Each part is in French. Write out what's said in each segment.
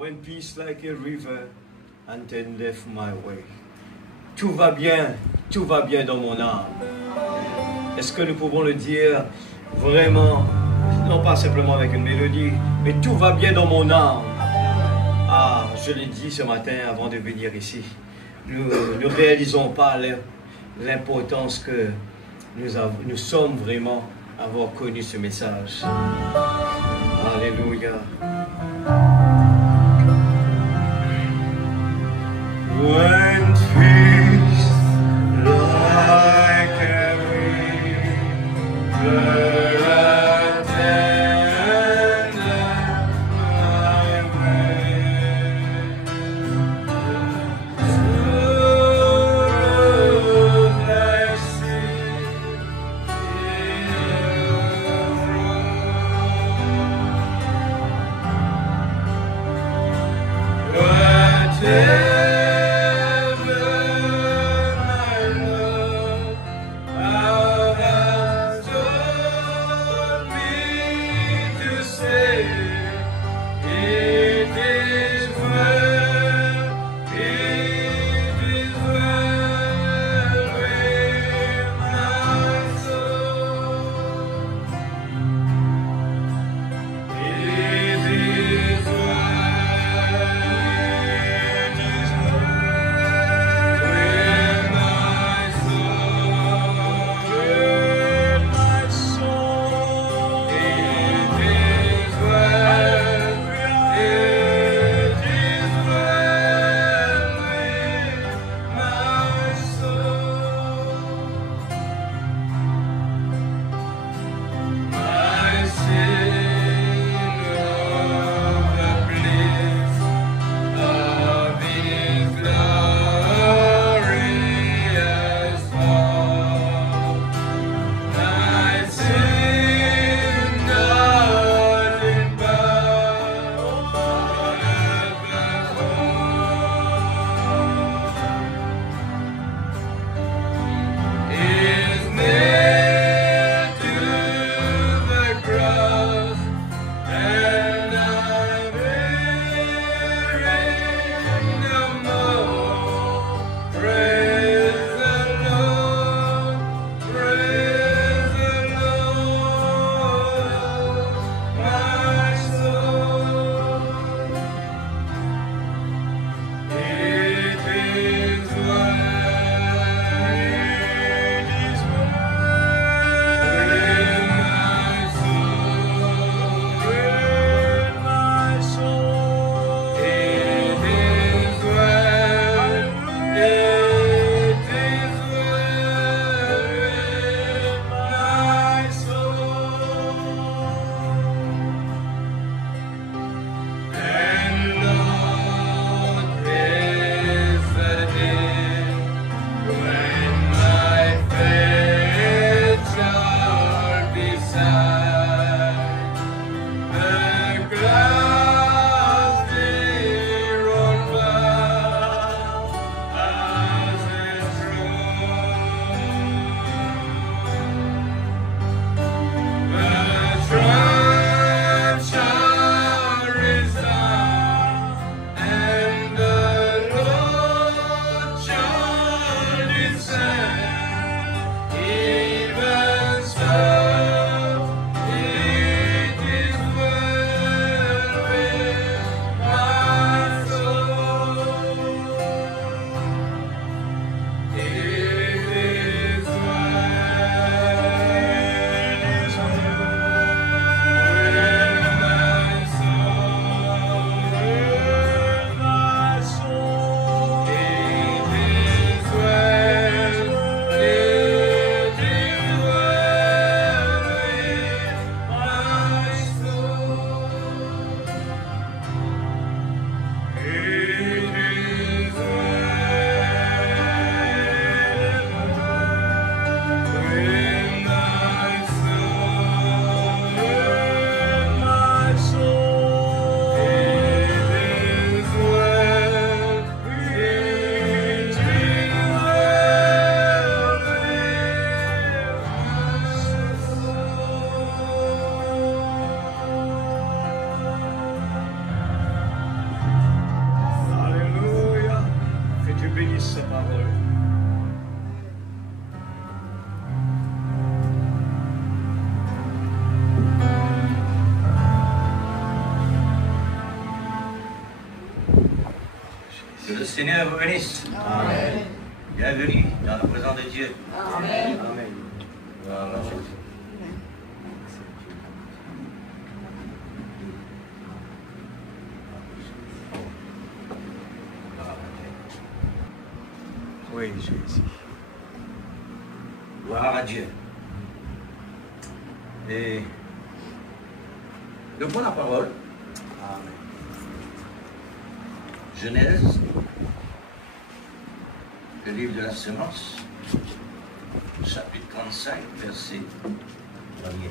when peace like a river attendeth my way. Tout va bien dans mon âme. Est-ce que nous pouvons le dire vraiment, non pas simplement avec une mélodie, mais tout va bien dans mon âme. Ah, je l'ai dit ce matin avant de venir ici. Nous ne réalisons pas l'importance que nous sommes vraiment à avoir connu ce message. Alléluia. When peace like a river parole. Que le Seigneur vous bénisse. Amen. Bienvenue dans la présence de Dieu. Amen. Amen. Voilà, Jésus. Oui, Jésus. Gloire à Dieu. Et nous prenons la parole. Amen. Genèse, le livre de la semence, chapitre 35, verset 1er.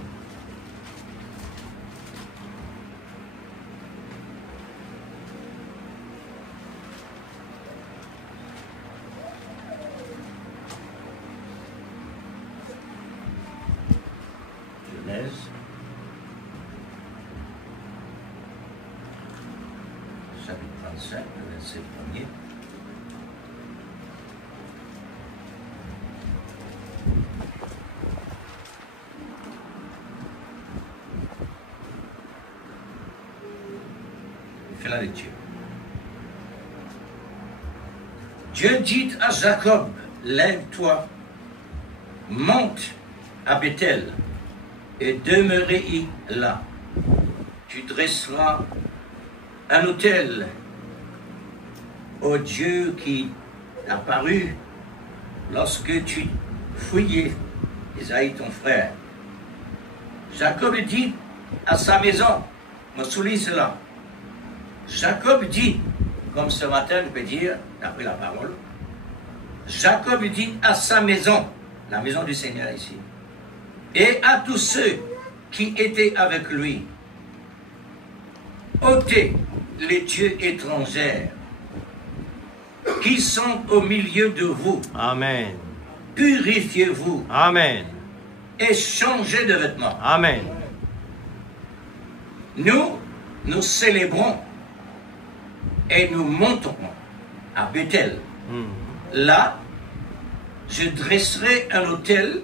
Genèse, chapitre 35, verset 1er. Il fait la lecture. Dieu dit à Jacob, lève-toi, monte à Bethel et demeurez-y là. Tu dresseras un autel au Dieu qui apparut lorsque tu fouillais Isaïe ton frère. Jacob dit à sa maison, me souligne cela. Jacob dit, comme ce matin je peux dire, d'après la parole, Jacob dit à sa maison, la maison du Seigneur ici, et à tous ceux qui étaient avec lui, ôtez les dieux étrangers qui sont au milieu de vous. Amen. Purifiez-vous Amen. et changez de vêtements. Amen. Nous célébrons et nous montons à Bethel. Là, je dresserai un autel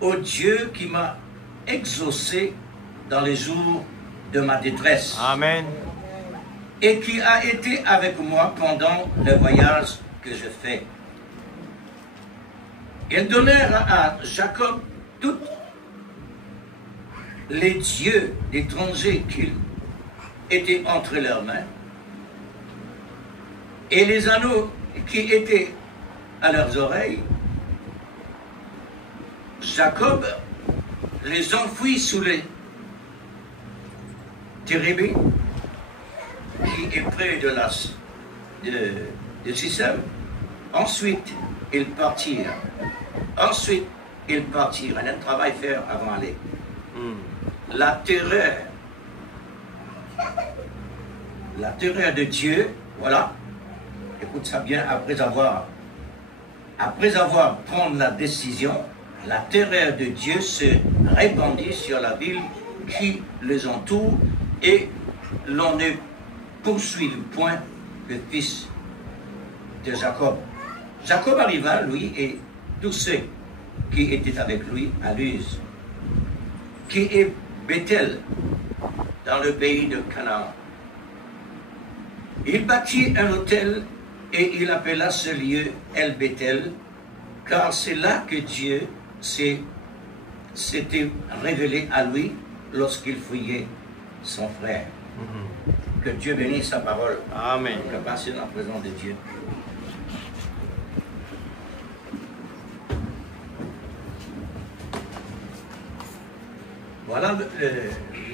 au Dieu qui m'a exaucé dans les jours de ma détresse. Amen. Et qui a été avec moi pendant le voyage que je fais. Ils donnèrent à Jacob tous les dieux étrangers qui étaient entre leurs mains et les anneaux qui étaient à leurs oreilles. Jacob les enfouit sous les térébé qui est près de Sichem. Ensuite, ils partirent. Il y a un travail à faire avant d'aller. La terreur de Dieu, voilà. Écoute ça bien, après avoir pris la décision, la terreur de Dieu se répandit sur la ville qui les entoure et l'on ne poursuit point le fils de Jacob. Jacob arriva, lui, et tous ceux qui étaient avec lui à Luz, qui est Bethel, dans le pays de Canaan. Il bâtit un autel et il appela ce lieu El Bethel, car c'est là que Dieu s'était révélé à lui lorsqu'il fouillait son frère. Que Dieu bénisse sa parole. Amen. Que passe dans la présence de Dieu. Voilà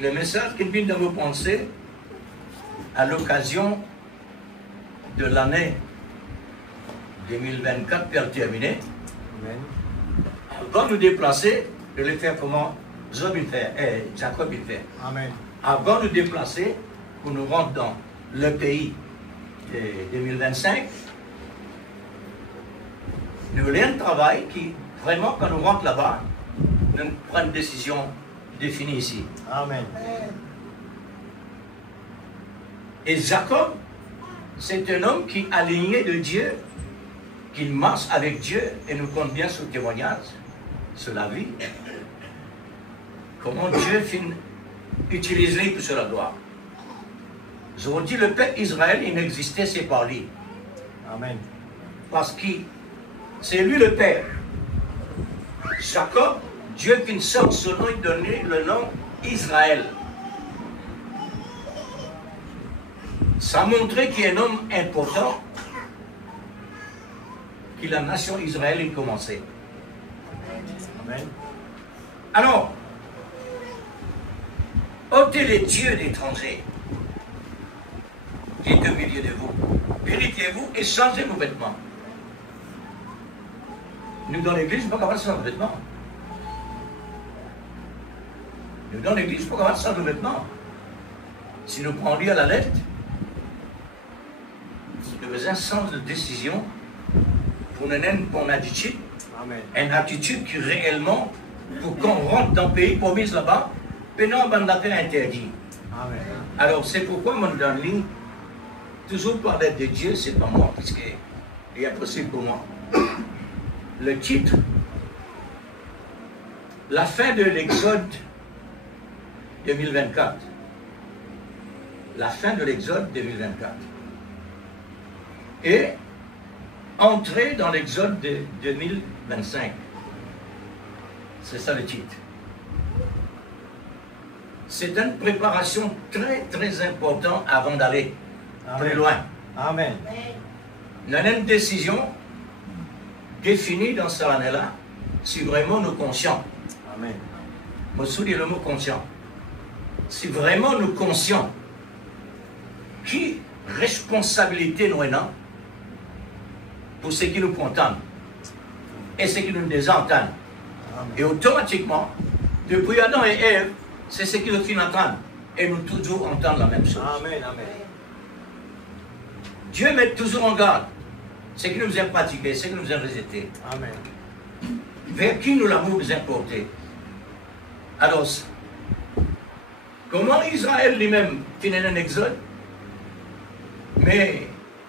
le message qui vient de me penser à l'occasion de l'année 2024 qui a terminé. Amen. Avant de nous déplacer, je vais faire comment Jacob il fait. Amen. Avant de nous déplacer, pour nous rendre dans le pays de 2025, nous avons un travail qui, vraiment, quand nous rentrons là-bas, nous prenons une décision définie ici. Amen. Et Jacob, c'est un homme qui, aligné de Dieu, qu'il marche avec Dieu et nous compte bien ce témoignage sur la vie. Comment Dieu utilise lui pour la gloire. Je vous dis, le peuple Israël, il n'existait, c'est par lui. Amen. Parce que c'est lui le Père. Jacob, Dieu qui sort son nom, il donnait le nom Israël. Ça montrait qu'il est un homme important, que la nation Israël il commençait. Amen. Alors, ôtez les dieux d'étrangers qui est au milieu de vous. Purifiez-vous et changez vos vêtements. Nous, dans l'église, nous ne pouvons pas changer nos vêtements. Nous, dans l'église, nous ne pouvons pas changer nos vêtements. Si nous prenons lui à la lettre, nous faisons un sens de décision pour une attitude, une attitude qui réellement, pour qu'on rentre dans le pays promis là-bas, pénal ben la paix interdit. Amen. Alors c'est pourquoi mon dernier, toujours parler de Dieu, c'est pas moi, parce qu'il est impossible pour moi. Le titre, la fin de l'Exode 2024. La fin de l'Exode 2024. Et entrer dans l'Exode de 2025. C'est ça le titre. C'est une préparation très très importante avant d'aller plus loin. Amen. On a une décision définie dans cette année-là si vraiment nous conscients. Amen. Je me souviens le mot conscient. Si vraiment nous conscients qui responsabilité nous est pour ce qui nous entendent et ce qui nous désentendent. Et automatiquement, depuis Adam et Ève, c'est ce qui nous fait entendre. Et nous toujours entendons la même chose. Amen. Amen. Dieu met toujours en garde ce qui nous a pratiqué, ce qui nous a rejeté. Amen. Vers qui nous l'avons importé. Alors, comment Israël lui-même finit un exode, mais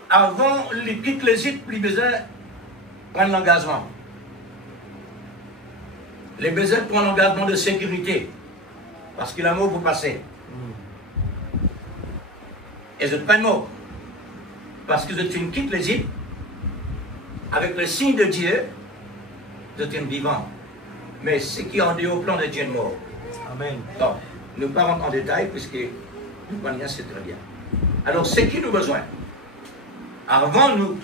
avant, il quitte l'Égypte, il besoin de prendre l'engagement. Il a besoin de prendre l'engagement de sécurité, parce qu'il a un mot pour passer. Et je ne pas de mot, parce que je quitte l'Égypte, avec le signe de Dieu, je suis vivant. Mais ce qui est en dehors au plan de Dieu est mort. Amen. Bon, nous ne parlons pas en détail, puisque nous connaissons c'est très bien. Alors, ce qui nous a besoin, avant nous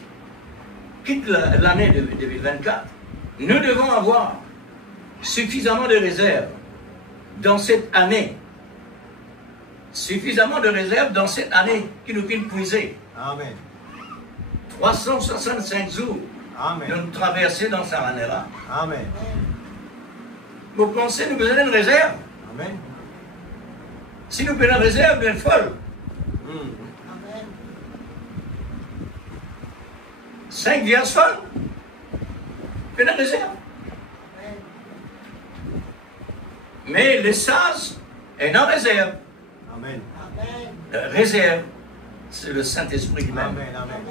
quitte l'année 2024, nous devons avoir suffisamment de réserves dans cette année. Suffisamment de réserves dans cette année qui nous vient puiser. Amen. 365 jours Amen. nous traverser dans cette année-là. Amen. Vous pensez que nous avons une réserve? Amen. Si nous avons une réserve, elle est folle. 5 vierges folles. Une réserve. Mais les sages est en réserve. Amen. Réserve, c'est le Saint-Esprit lui-même. Amen. Amen.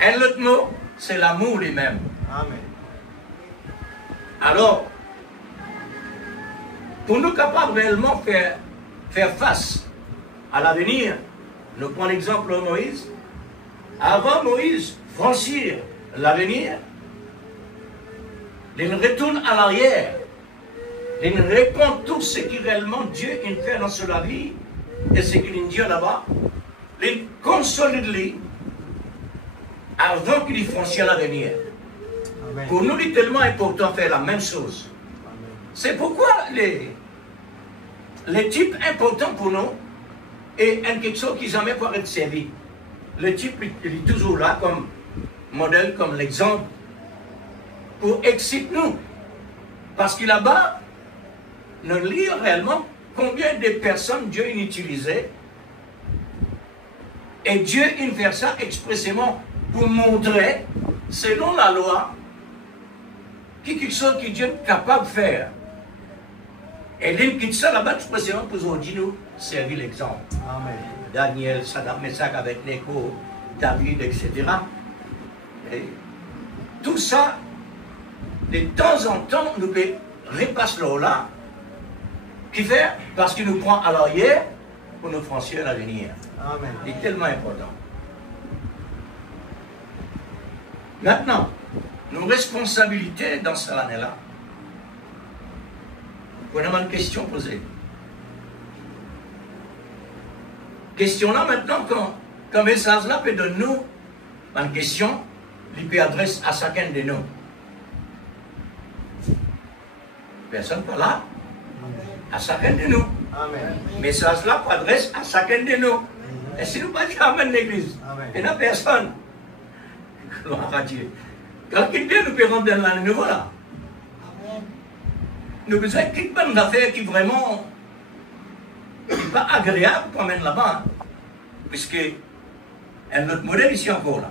Et l'autre mot, c'est l'amour lui-même. Amen. Alors, pour nous capables réellement faire face à l'avenir, nous prenons l'exemple de Moïse. Avant Moïse franchir l'avenir, il retourne à l'arrière. Il répond tout ce qui réellement Dieu fait dans sa vie et ce qu'il dit là-bas. Il consolide lui avant qu'il franchisse l'avenir. Pour nous, il est tellement important de faire la même chose. C'est pourquoi les types importants pour nous est quelque chose qui jamais peut être servi. Le type il est toujours là comme modèle, comme l'exemple, pour exciter nous. Parce que là-bas, nous lisons réellement combien de personnes Dieu utilisait. Et Dieu il fait ça expressément pour montrer, selon la loi, quelque chose que Dieu est capable de faire. Et il quitte ça là-bas expressément pour aujourd'hui nous servir l'exemple. Amen. Daniel, Saddam Meshach avec Neko, David, etc. Et tout ça, de temps en temps, nous repasse là, qui fait, parce qu'il nous prend à l'arrière pour nous franchir à l'avenir. Amen. C'est tellement important. Maintenant, nos responsabilités dans cette année-là. On a une question posée. Question là maintenant, quand message là peut donner nous une question, il peut adresser à chacun de nous. Personne pas là, à chacun de nous. Amen. Message là peut adresser à chacun de nous. Et si nous pas dit Amen l'église, il n'y a personne. Gloire à Dieu. Quand quelqu'un nous peut rentrer dans la nouveau là. Nous besoin de quelque bonne affaire qui vraiment n'est pas agréable pour amener là-bas. Hein, puisque un autre modèle ici encore là.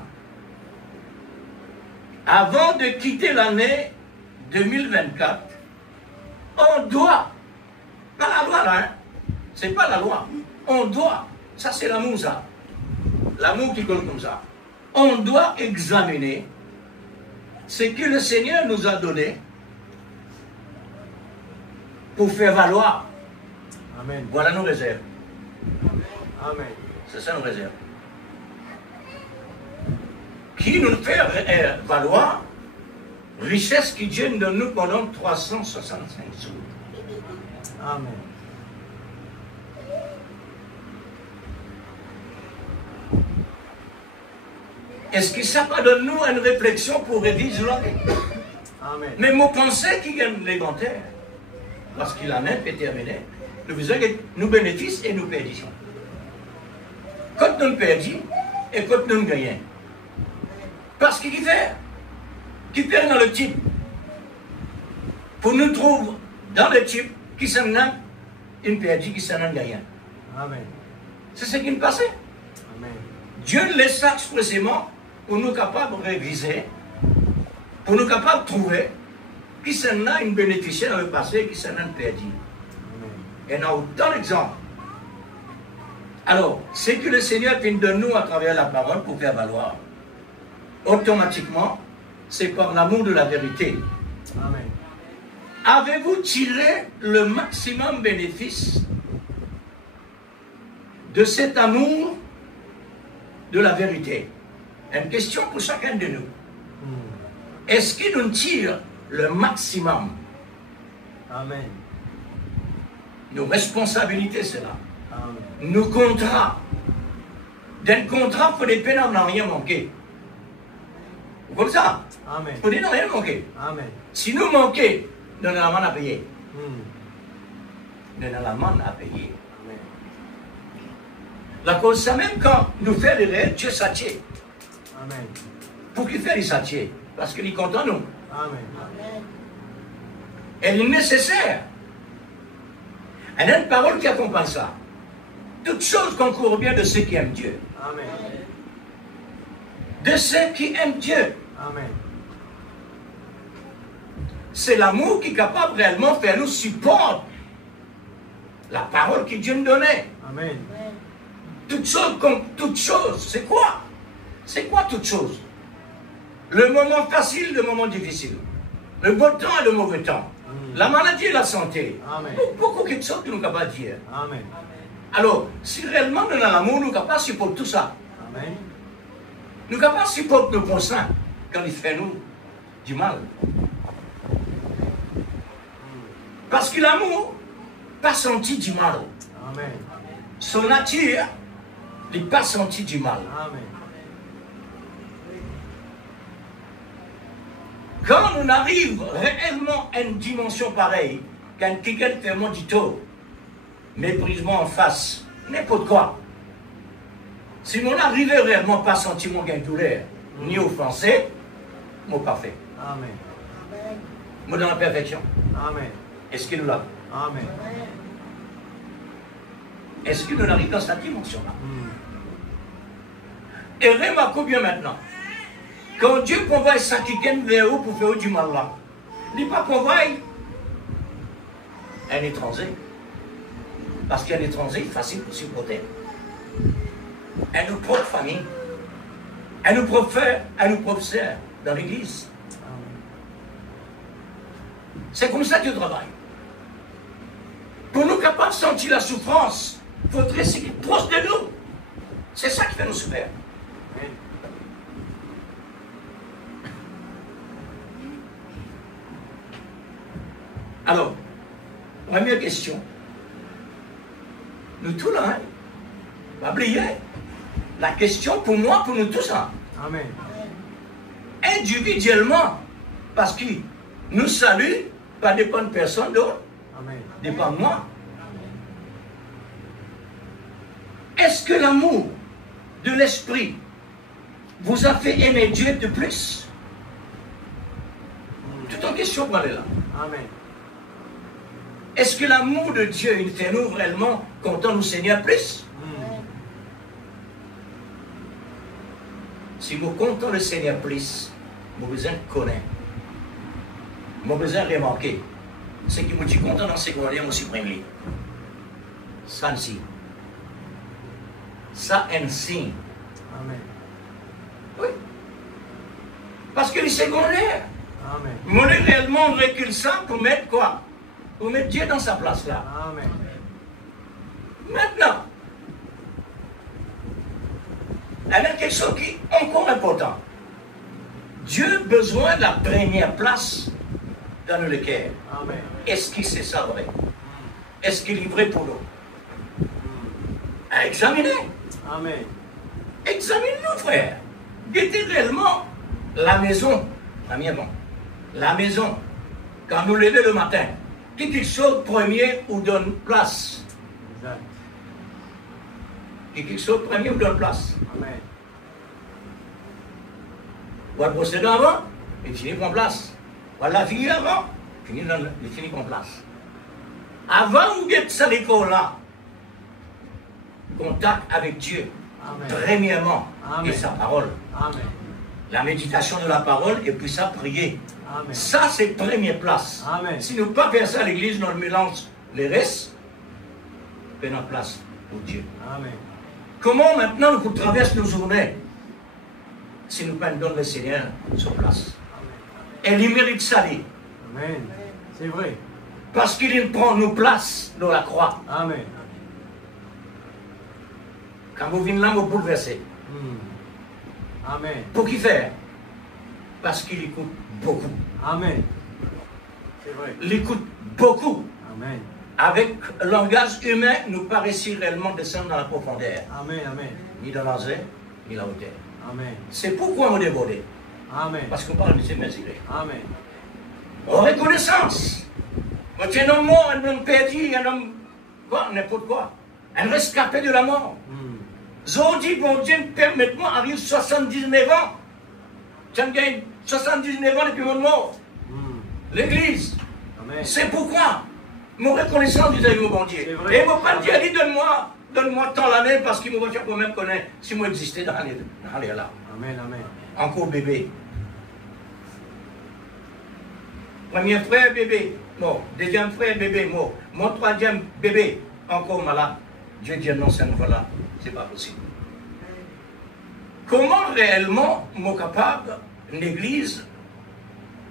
Avant de quitter l'année 2024, on doit, pas la loi là, hein, c'est pas la loi, on doit, ça c'est l'amour ça, l'amour qui colle comme ça, on doit examiner ce que le Seigneur nous a donné pour faire valoir. Amen. Voilà nos réserves. Amen. C'est ça nos réserves. Qui nous fait valoir richesse qui Dieu nous donne pendant 365 jours. Amen. Est-ce que ça pas donne nous une réflexion pour réviser l'année? Amen. Mais mon pensée qui gagne l'éventaire, parce qu'il a même été terminé, nous faisons nous bénéfices et nous perditions. Quand nous perdons et quand nous gagnons. Parce qu'il fait, qui perd dans le type, pour nous trouver dans le type qui s'en a une perdue qui s'en a gagnant. Amen. C'est ce qui nous passait. Amen. Dieu laisse ça expressément pour nous capables de réviser, pour nous capables de trouver qui s'en a une bénéficiaire dans le passé, qui s'en a une perdue. Et on a autant d'exemples. Alors, ce que le Seigneur vient de nous à travers la parole pour faire valoir, automatiquement, c'est par l'amour de la vérité. Amen. Avez-vous tiré le maximum bénéfice de cet amour de la vérité? Une question pour chacun de nous. Est-ce qu'il nous tire le maximum? Amen. Nos responsabilités, c'est là. Amen. Nos contrats. D'un contrat, il faut des peines, on n'a rien manqué. Comme ça. Amen. Il faut des rien manqué. Amen. Si nous manquons, nous avons la manne à payer. Nous avons la manne à payer. Amen. La cause, c'est même quand nous faisons les rêves, Dieu s'attire. Amen. Pour qu'il fasse, il s'attire. Parce qu'il est content de nous. Amen. Elle est nécessaire. Elle a une parole qui accompagne ça. Toutes choses concourent bien de ceux qui aiment Dieu. Amen. De ceux qui aiment Dieu. Amen. C'est l'amour qui est capable réellement de faire nous supporter la parole que Dieu nous donnait. Amen. Toutes choses, c'est quoi? C'est quoi toutes choses? Le moment facile, le moment difficile. Le bon temps et le mauvais temps. La maladie et la santé. Amen. Beaucoup de choses que nous ne pouvons pas dire. Amen. Alors, si réellement nous avons l'amour, nous ne pouvons pas supporter tout ça. Amen. Nous ne pouvons pas supporter nos prochains quand ils font nous du mal. Parce que l'amour n'a pas senti du mal. Amen. Son nature n'a pas senti du mal. Amen. Quand on arrive réellement à une dimension pareille, quand quelqu'un fait mon dito, méprisement en face, n'importe quoi. Si on n'arrive réellement pas à sentir mon gain de douleur, ni offensé, mon parfait. Amen. Moi dans la perfection. Amen. Est-ce que nous l'avons? Amen. Est-ce que nous arrivons dans cette dimension-là? Et remarquez bien maintenant, quand Dieu convoie ça quelqu'un vers vous pour faire du mal là, il n'est pas convoie un étranger. Parce qu'un étranger est facile pour supporter. À nos propres familles, à nos propres frères, à nos propres sœurs dans l'église. C'est comme ça que Dieu travaille. Pour nous capables de sentir la souffrance, il faudrait qu'il est proche de nous. C'est ça qui fait nous souffrir. Alors, première question. Nous tous là, hein? Pas oublier. La question pour moi, pour nous tous là. Amen. Individuellement, parce qu'il nous salue, pas dépend de personne d'autre, Amen. dépend de moi. Est-ce que l'amour de l'esprit vous a fait aimer Dieu de plus? Tout en question pour aller là. Amen. Est-ce que l'amour de Dieu, il fait nous réellement content nous Seigneur plus? Si vous comptez le Seigneur plus, vous besoin de connaître. Vous besoin de remarquer. Ce qui vous dit content dans secondaire, vous supprimez. Ça ainsi. Ça ainsi. Amen. Oui. Parce que les secondaires, Amen. vous voulez réellement reculer ça pour mettre quoi? Pour mettre Dieu dans sa place là. Amen. Maintenant, il y a quelque chose qui est encore important. Dieu a besoin de la première place dans le cœur. Amen. Est-ce qu'il sait ça vrai? Est-ce qu'il est vrai pour nous? À examiner. Amen. Examine-nous, frère. Guettez réellement la maison. Premièrement, la maison. Quand nous levons le matin, qui saute premier ou donne place? Exact. Qui saute premier ou donne place? Amen. Voilà le procédé avant, il finit prend place. Voilà la fille avant, il finit prend place. Avant vous êtes à l'école là, contact avec Dieu, Amen. premièrement, Amen. et sa parole. Amen. La méditation de la parole et puis ça, prier. Amen. Ça, c'est première place. Amen. Si nous ne pas faire ça à l'église, nous mélange les restes, fait notre place pour Dieu. Amen. Comment maintenant nous traversons nos journées si nous ne donnons le Seigneur sur place? Et il mérite ça, lui. Amen. C'est vrai. Parce qu'il prend nos places dans la croix. Amen. Quand vous venez là, vous bouleversez. Amen. Pour qui faire? Parce qu'il écoute beaucoup. Amen. C'est vrai. Il écoute beaucoup. Amen. Avec le langage humain, nous pas réussi réellement descendre dans la profondeur. Amen. Amen. Ni dans la zère, ni la hauteur. Amen. C'est pourquoi on déborde. Amen. Parce qu'on parle de ces mesurés. Amen. En reconnaissance. Quand un homme mort, un homme perdu, un homme, quoi, n'importe quoi. Un rescapé de la mort. Zodi, bon Dieu, permettez-moi, arrive 79 ans. J'en gagne 79 ans depuis mon mort. L'église. Amen. C'est pourquoi. Mon reconnaissance vis-à-vis de mon bon Dieu. C'est Et vrai. il ne m'a pas dit, allez, donne-moi tant l'année parce qu'il me va quand même connaître si moi existais dans les là. Amen. Amen. Encore bébé. Premier frère, bébé, mort. Deuxième frère, bébé, mort. Mon troisième bébé, encore malade. Dieu dit non, cette fois-là, c'est pas possible. Comment réellement, mon capable, l'église,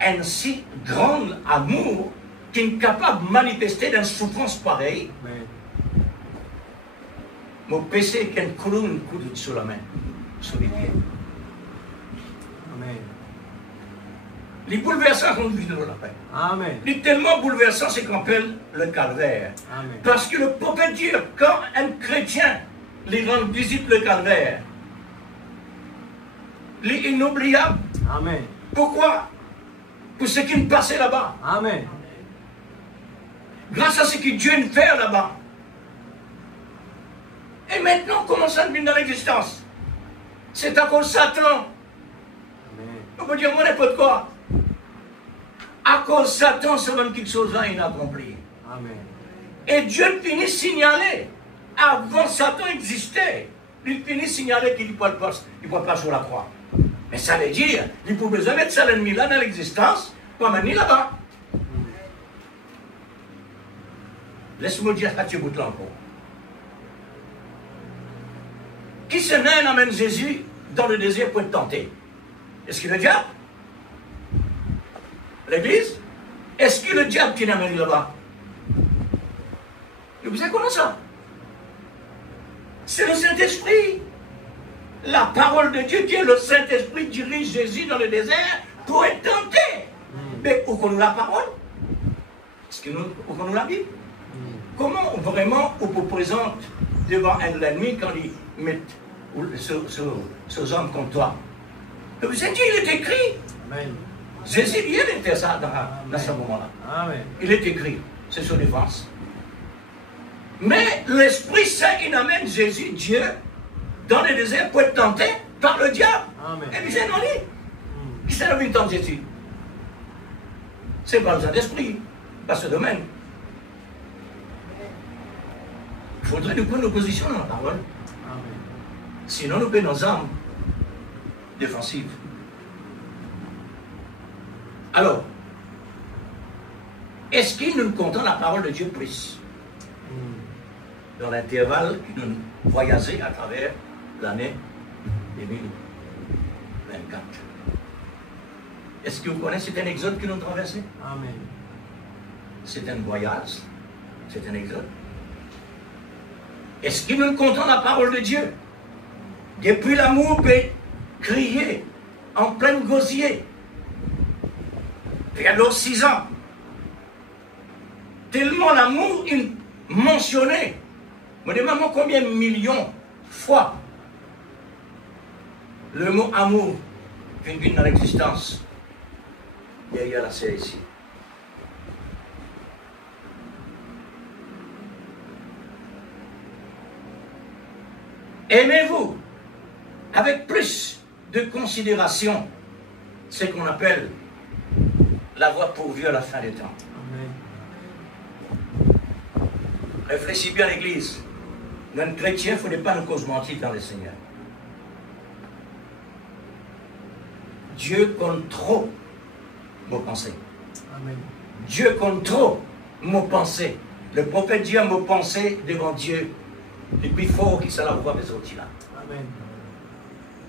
un si grand amour, qui est capable de manifester dans une souffrance pareille, Amen. mon péché qu'un coup sur la main, sur les pieds. Amen. Les bouleversants qu'on vit dans la paix. Amen. Il est tellement bouleversant, c'est qu'on appelle le calvaire. Amen. Parce que le prophète dit, quand un chrétien les rend visite le calvaire, il est inoubliable. Amen. Pourquoi? Pour ce qui me passait là-bas. Amen. Grâce à ce que Dieu nous fait là-bas. Et maintenant, comment ça devient dans l'existence? C'est à cause de Satan. Amen. On peut dire moi n'importe quoi. À cause de Satan, c'est même quelque chose là inaccompli. Amen. Et Dieu finit signaler. Avant Satan existait. Il finit signaler qu'il ne peut pas sur la croix. Mais ça veut dire, il pouvait besoin mettre ça l'ennemi là dans l'existence, pas mener là-bas. Laisse-moi dire à ce bout là encore. Qui se naît amène Jésus dans le désert pour être tenté? Est-ce qu'il est le diable? L'église? Est-ce que le diable qui l'amène là-bas? Vous savez comment ça? C'est le Saint-Esprit. La parole de Dieu, qui est le Saint-Esprit, dirige Jésus dans le désert pour être tenté. Mais où connaît la parole? Est-ce que nous connaissons la Bible? Comment vraiment on vous présente devant un l'ennemi quand ils mettent ce hommes contre toi? Vous avez dit, il est écrit. Amen. Jésus vient de faire ça dans ce moment-là. Amen. Il est écrit, c'est son défense. Mais l'Esprit Saint, il amène Jésus, Dieu, dans le désert pour être tenté par le diable. Amen. Et puis c'est non dit. Qui s'est venu tenter Jésus? C'est pas le Saint-Esprit, pas ce domaine. Il faudrait nous prendre nos positions dans la parole. Amen. Sinon, nous perdons nos armes défensives. Alors, est-ce qu'il nous contient la parole de Dieu plus? Dans l'intervalle qui nous voyageait à travers l'année 2024. Est-ce que vous connaissez cet exode que nous traversons? Amen. C'est un voyage, c'est un exode. Est-ce qu'il nous contient la parole de Dieu? Depuis l'amour peut crier en plein gosier. Et alors 6 ans. Tellement l'amour, il mentionnait. Me demandez combien de millions fois le mot amour vient dans l'existence. Et il y a la série ici. Aimez-vous avec plus de considération ce qu'on appelle la voie pourvue à la fin des temps. Amen. Réfléchis bien à l'Église. Un chrétien, il ne faudrait pas nous cause mentir dans le Seigneur. Dieu compte trop nos pensées. Amen. Dieu compte trop nos pensées. Le prophète dit à nos pensées devant Dieu, depuis fort qu'il s'est la voix des autres là. Amen.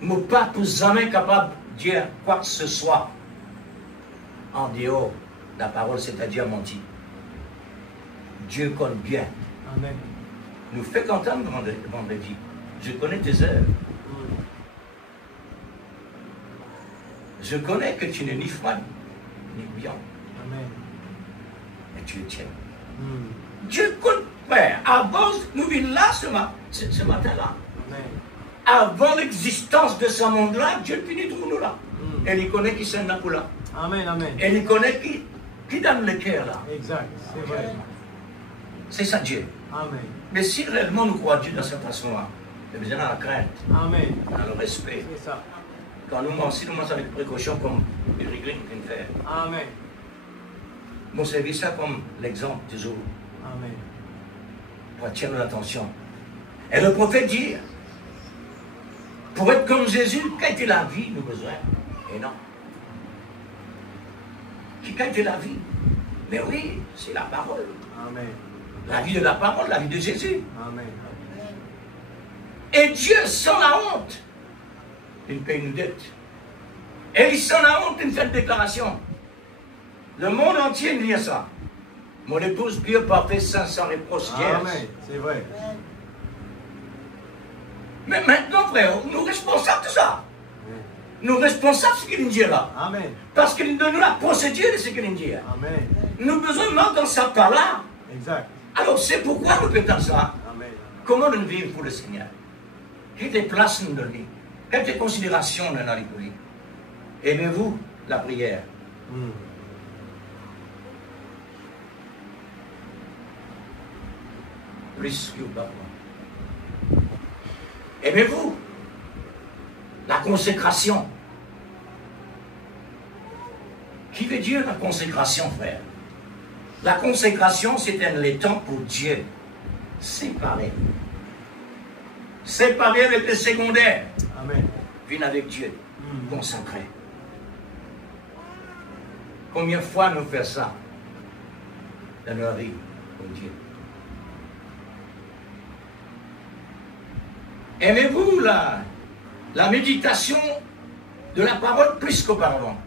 Nous pas tous jamais capables de dire quoi que ce soit en dehors de la parole, c'est-à-dire mentir. Dieu compte bien. Amen. Nous fait entendre vendredi. Je connais tes œuvres. Je connais que tu n'es ni froid ni bouillant. Amen. Mais tu es tiens. Dieu Dieu compte, frère. Avant, nous vivons là ce matin-là. Amen. Avant l'existence de ce monde-là, Dieu finit pour nous là. Et il connaît qui s'en a pour là. Amen. Amen. Et il connaît qui donne le cœur là. Exact. C'est vrai. C'est ça Dieu. Amen. Mais si réellement nous croyons Dieu dans cette façon-là, il y a besoin dans la crainte, Amen. dans le respect. C'est ça. Quand nous mentions, nous mentions avec précaution comme Billy Green vient de faire. Amen. Nous servir ça comme l'exemple toujours. Amen. Pour attirer l'attention. Et le prophète dit, pour être comme Jésus, qu'a été la vie, nous besoin? Et non. Qu'a été la vie? Mais oui, c'est la parole. Amen. La vie de la parole, la vie de Jésus. Amen. Et Dieu, sans la honte, il paye une dette. Et il, sans la honte, il fait une déclaration. Le monde entier dit ça. Mon épouse pure, parfaite, sans reproche. Amen. C'est vrai. Mais maintenant, frère, nous responsables de ça. Nous responsables de ce qu'il dit là. Amen. Parce qu'il donne nous la procédure de ce qu'il dit. Amen. Nous avons besoin de dans sa parole. Exact. Alors c'est pourquoi nous faisons ça. Amen. Comment nous vivons pour le Seigneur? Quelle place nous donnons? Quelle considération nous donnons pour lui? Aimez-vous la prière? Plus que pas. Aimez-vous la consécration? Qui veut dire la consécration, frère? La consécration, c'est un temps pour Dieu. Séparé. Séparé avec le secondaire. Amen. Viens avec Dieu. Consacré. Combien de fois nous faisons ça dans notre vie pour Dieu? Aimez-vous la méditation de la parole plus qu'auparavant?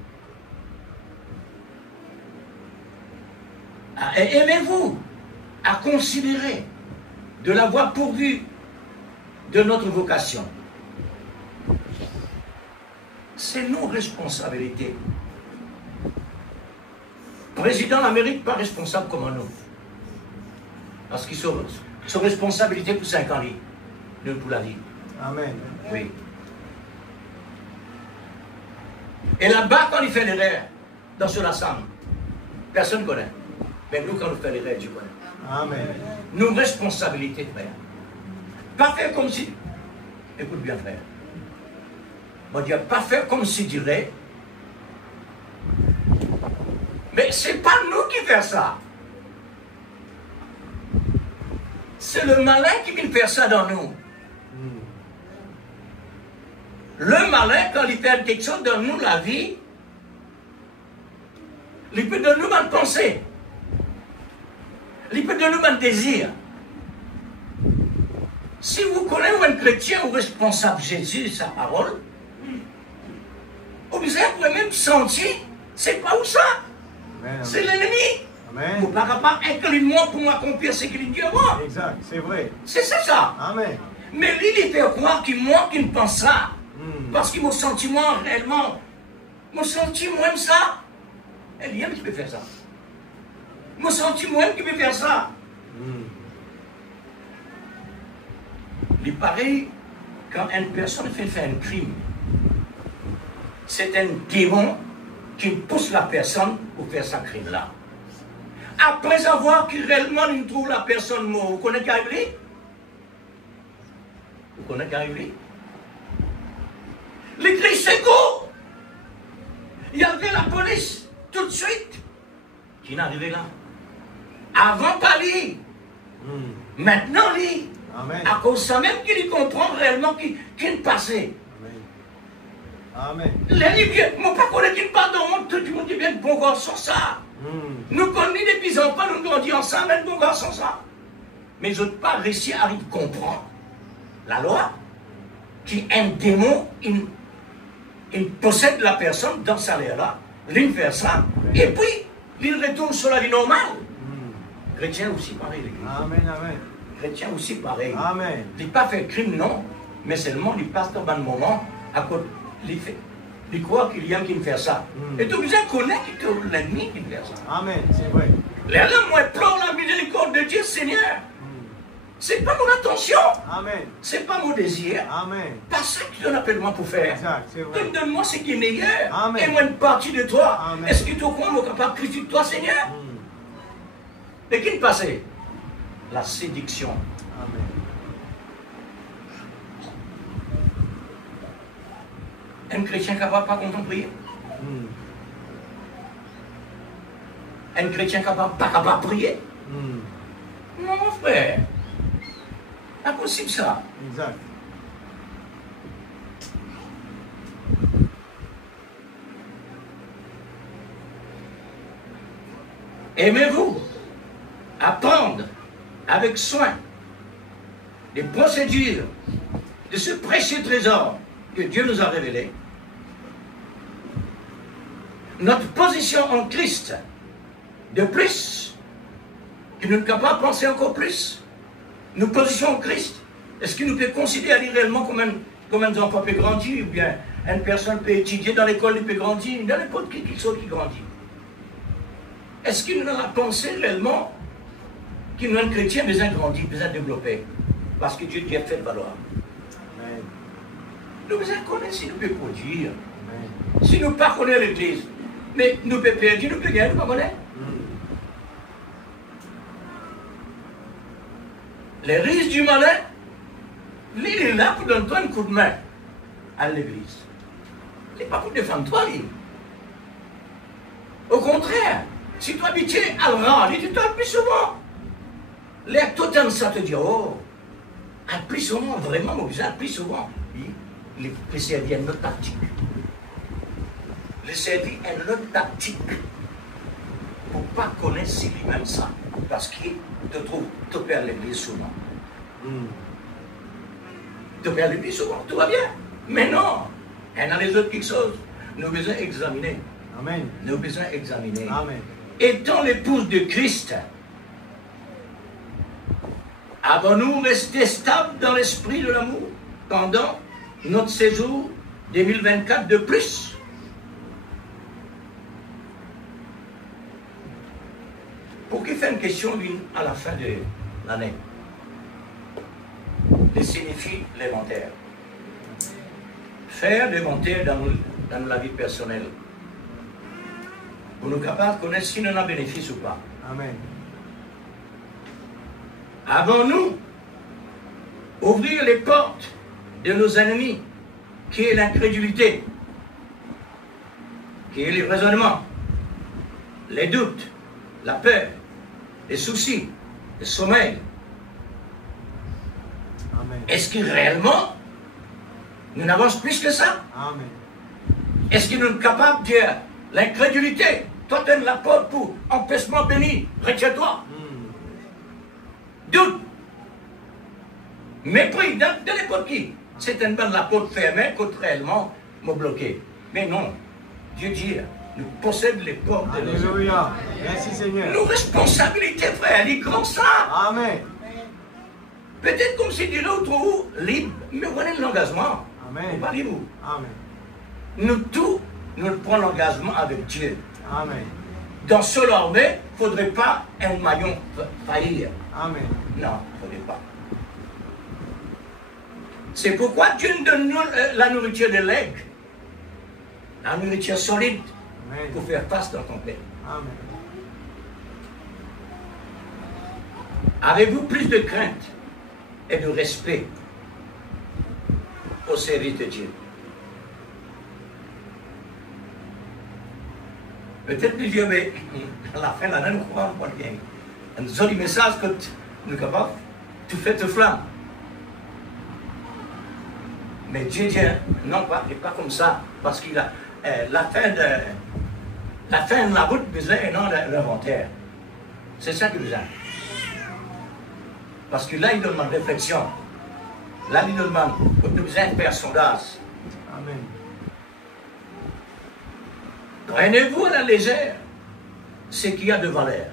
Aimez-vous à considérer de l'avoir pourvu de notre vocation. C'est nos responsabilités. Président de l'Amérique, pas responsable comme nous. Parce qu'ils sont responsabilités pour 5 ans, nous pour la vie. Amen. Oui. Et là-bas, quand il fait l'erreur, dans ce ensemble, personne ne connaît. Mais nous, quand on fait l'erreur, Dieu connaît. Amen. Nos responsabilités, frère. Pas faire comme si. Écoute bien, frère. Moi, Dieu, pas faire comme si dirait. Mais c'est pas nous qui faisons ça. C'est le malin qui vient faire ça dans nous. Le malin, quand il fait quelque chose dans nous, la vie, il peut donner nous une pensée. Il peut donner nous un désir. Si vous connaissez un chrétien ou responsable Jésus, sa parole, vous pouvez même sentir, c'est pas où ça. C'est l'ennemi. Amen. Vous ne pouvez pas incliner moi pour m'accomplir ce qu'il dit à moi. Exact, c'est vrai. C'est ça. Amen. Mais lui, il fait croire qu'il moi qui ne pense ça. Parce que mon sentiment, réellement, mon sentiment aime ça. Elle dit, qui peut faire ça. Mon sentiment aime qui peut faire ça. Il paraît, quand une personne fait un crime, c'est un démon qui pousse la personne pour faire ce crime-là. Après avoir que réellement il trouve la personne morte, vous connaissez qui arrive lui? Vous connaissez qui arrive lui? Les cris secours! Il y avait la police tout de suite qui n'est arrivé là. Avant pas lui. Maintenant lui. Amen. À cause de ça même qu'il comprend réellement qu'il ne passait. Amen. Les gens ne pas connaître qu'il parle dans le monde, tout le monde dit bien bon garçon ça. Nous connaissons des petits enfants, nous grandissons ensemble, mais bon garçon ça. Mais ils n'ont pas réussi à comprendre la loi qui est un démon, il possède la personne dans sa l'air-là, il fait ça, et puis il retourne sur la vie normale. Chrétien aussi pareil, les gars. Amen, amen. Chrétien aussi pareil. Amen. Il n'a pas fait crime, non, mais seulement il passe dans un moment à côté. Il croit qu'il y a qui fait ça. Et tout le monde connaît que c'est l'ennemi qui fait ça. Amen, c'est vrai. Les hommes, moi, pleure la miséricorde de Dieu, Seigneur. C'est pas mon attention. Amen. C'est pas mon désir. Amen. Pas ça que tu en appelles moi pour faire. Exact, c'est vrai. Donne-moi ce qui est meilleur. Amen. Et moi une partie de toi. Amen. Est-ce que tu crois moi capable de critiquer toi, Seigneur? Mais qui ne passait? La séduction. Amen. Un chrétien capable pas content de prier? Un chrétien capable pas capable de prier? Non, mon frère. Impossible ça. Exact. Aimez-vous apprendre avec soin les procédures de ce précieux trésor que Dieu nous a révélé. Notre position en Christ, de plus, que nous ne sommes pas capables de penser encore plus. Nos positions en Christ, est-ce que nous pouvons considérer réellement comme un enfant peut grandir, ou bien une personne peut étudier dans l'école, il peut grandir, n'importe qui qui grandit. Est-ce qu'il nous a pensé réellement qu'il nous, un chrétien, besoin de grandir, besoin de développer? Parce que Dieu a fait valoir. Amen. Nous besoin de connaître si nous pouvons produire. Amen. Si nous ne pas connaître l'Église, mais nous pouvons perdre, nous pouvons gagner, nous ne pas connaître. Les risques du malin, lui, il est là pour donner un coup de main à l'Église. Il n'est pas pour défendre toi, lui. Au contraire, si tu habites à l'Ran, il dit toi plus souvent. Les totems, ça te dit, oh, un plus souvent, vraiment, mon besoin, plus souvent. Les servir une autre tactique. Les servir une autre tactique. Pour ne pas connaître si lui-même ça. Parce qu'il te trouve, tu perds l'église souvent. Tu perds l'église souvent, tout va bien. Mais non, il y en a les autres quelque chose. Nous avons besoin d'examiner. Amen. Nous avons besoin d'examiner. Amen. étant l'épouse de Christ, avons-nous resté stables dans l'esprit de l'amour pendant notre séjour 2024 de plus? Pour qui fait une question à la fin de l'année? Les signifie l'inventaire. Faire l'inventaire dans la vie personnelle. Pour nous capables de connaître si nous en avons bénéfice ou pas. Amen. Avons-nous ouvrir les portes de nos ennemis, qui est l'incrédulité, qui est les raisonnements, les doutes, la peur, les soucis, le sommeil? Amen. Est-ce que réellement, nous n'avons plus que ça? Amen. Est-ce que nous sommes capables de dire l'incrédulité? Toi, donne la porte pour empêchement béni, retiens-toi. Doute, mépris, de l'époque qui? C'est une bonne la porte fermée contre réellement me bloquer. Mais non, Dieu dit, nous possédons les portes de nos vies. Alléluia. Merci Seigneur. Nos responsabilités, frère, elle est grand ça. Amen. Peut-être comme si du l'autre ou libre, mais prenez l'engagement. Amen. Parlez-vous. Amen. Nous tous, nous prenons l'engagement avec Dieu. Amen. Dans ce l'armée, il ne faudrait pas un maillon faillir. Amen. Non, il ne faudrait pas. C'est pourquoi Dieu nous donne la nourriture de l'aigle, la nourriture solide Amen. pour faire face dans ton père. Amen. Avez-vous plus de crainte et de respect au service de Dieu? Peut-être que Dieu, mais à la fin de l'année, nous croyons pas bien. Un joli message que nous sommes capables, tout fait te flamme. Mais Dieu dit, non, pas comme ça, parce qu'il a la fin de la route besoin et non de l'inventaire. C'est ça qu'il besoin. Parce que là, il demande réflexion. Là, il demande, nous besoin de faire sondage. Amen. Prenez-vous à la légère ce qu'il y a de valeur.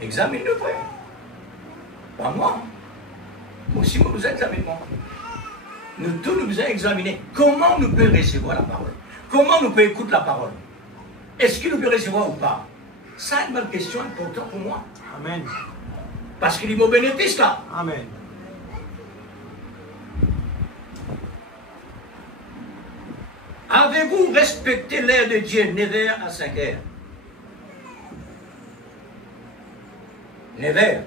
Examine-le, frère. Pas moi. Moi aussi, nous examinons. Nous tous nous devons examiner comment nous pouvons recevoir la parole. Comment nous pouvons écouter la parole. Est-ce qu'il nous peut recevoir ou pas? Ça, c'est une bonne question importante pour moi. Amen. Parce qu'il y a mon bénéfice là. Amen. Avez-vous respecté l'heure de Dieu, 9h à 5h? 9h.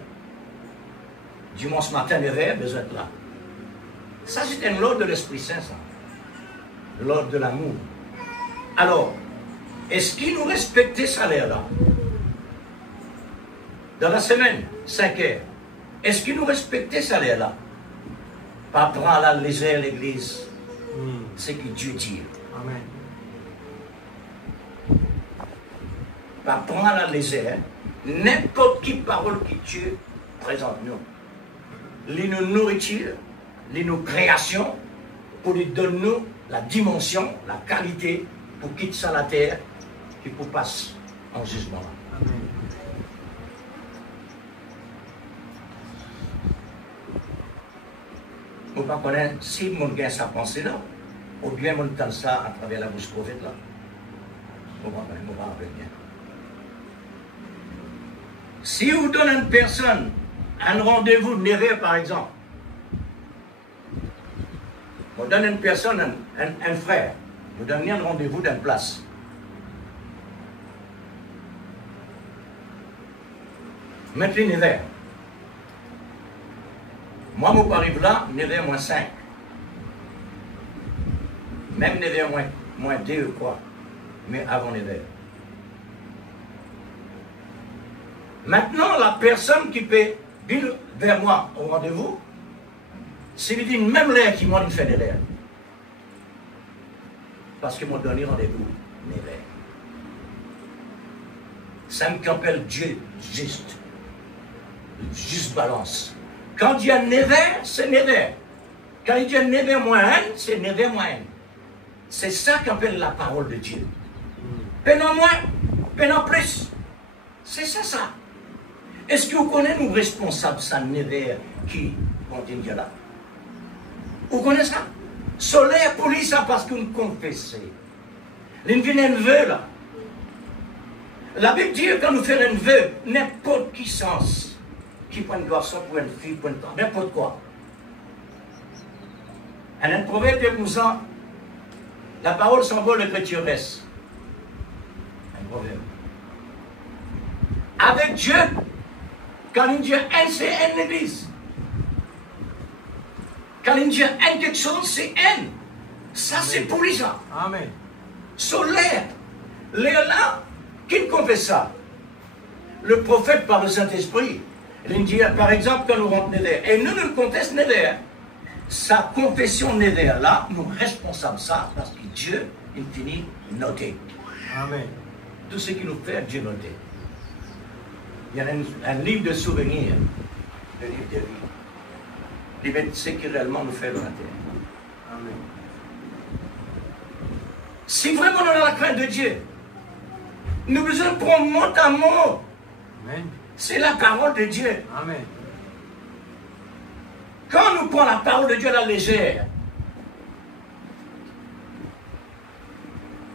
Dimanche matin, 9h, vous êtes là. Ça, c'est un l'ordre de l'Esprit Saint, ça. L'ordre de l'amour. Alors, est-ce qu'il nous respectait ça l'heure-là? Dans la semaine, 5h. Est-ce qu'il nous respectait ça l'heure-là? Pas prendre à la légère l'église. C'est que Dieu dit. Amen. Pas prendre à la légère n'importe quelle parole que Dieu présente nous. Les nous nourriture, les nos créations, pour lui donner nous la dimension, la qualité, pour quitter ça la terre, et pour passer en jugement. Amen. On ne peut pas connaître si mon gars sa pensée là, ou bien mon entend ça à travers la bouche prophète là. On va rappeler bien. Si vous donnez à une personne un rendez-vous de 9h par exemple, on donne à une personne, un frère, vous donnez un rendez-vous d'une place. Maintenant 9h. Moi, je arrive là, 9h moins 5. Même 9h moins 2 ou quoi. Mais avant 9h. Maintenant, la personne qui peut venir vers moi au rendez-vous, c'est lui dire même l'air qui m'a fait de l'air. Parce qu'ils m'ont donné rendez-vous 9h. Ça me appelle Dieu juste. Juste balance. Quand il y a 9h, c'est 9h. Quand il y a 9h moins 1, c'est 9h moins 1. C'est ça qu'appelle la parole de Dieu. Peine en moins, peine en plus. C'est ça. Est-ce que vous connaissez nous responsables, ça n'est qui continue là? Vous connaissez ça? Solaire, police, ça parce que nous confessons. Nous venons un vœu là. La Bible dit que quand nous faisons un vœu, n'importe qui sens, qui prend un garçon pour une fille, pour une femme, n'importe quoi. En un proverbe de 12 ans, la parole s'envole, l'écriture reste. Un proverbe. Avec Dieu, quand Dieu aime, c'est aime l'église. Quand Dieu aime quelque chose, c'est aime. Ça, c'est pour les gens. Amen. Solaire. Léa, qui confesse ça? Le prophète par le Saint-Esprit. Il dit, par exemple, quand nous rentrons Néder, et nous le contestons Néder. Sa confession Néder, là, nous responsables ça, parce que Dieu, il finit noté. Amen. Tout ce qu'il nous fait, Dieu noté. Il y a un livre de souvenirs, le livre de vie. Ce qui réellement nous fait le matin. Amen. Si vraiment on a la crainte de Dieu, nous avons besoin de prendre mot à mot. Amen. C'est la parole de Dieu. Amen. Quand nous prenons la parole de Dieu à la légère,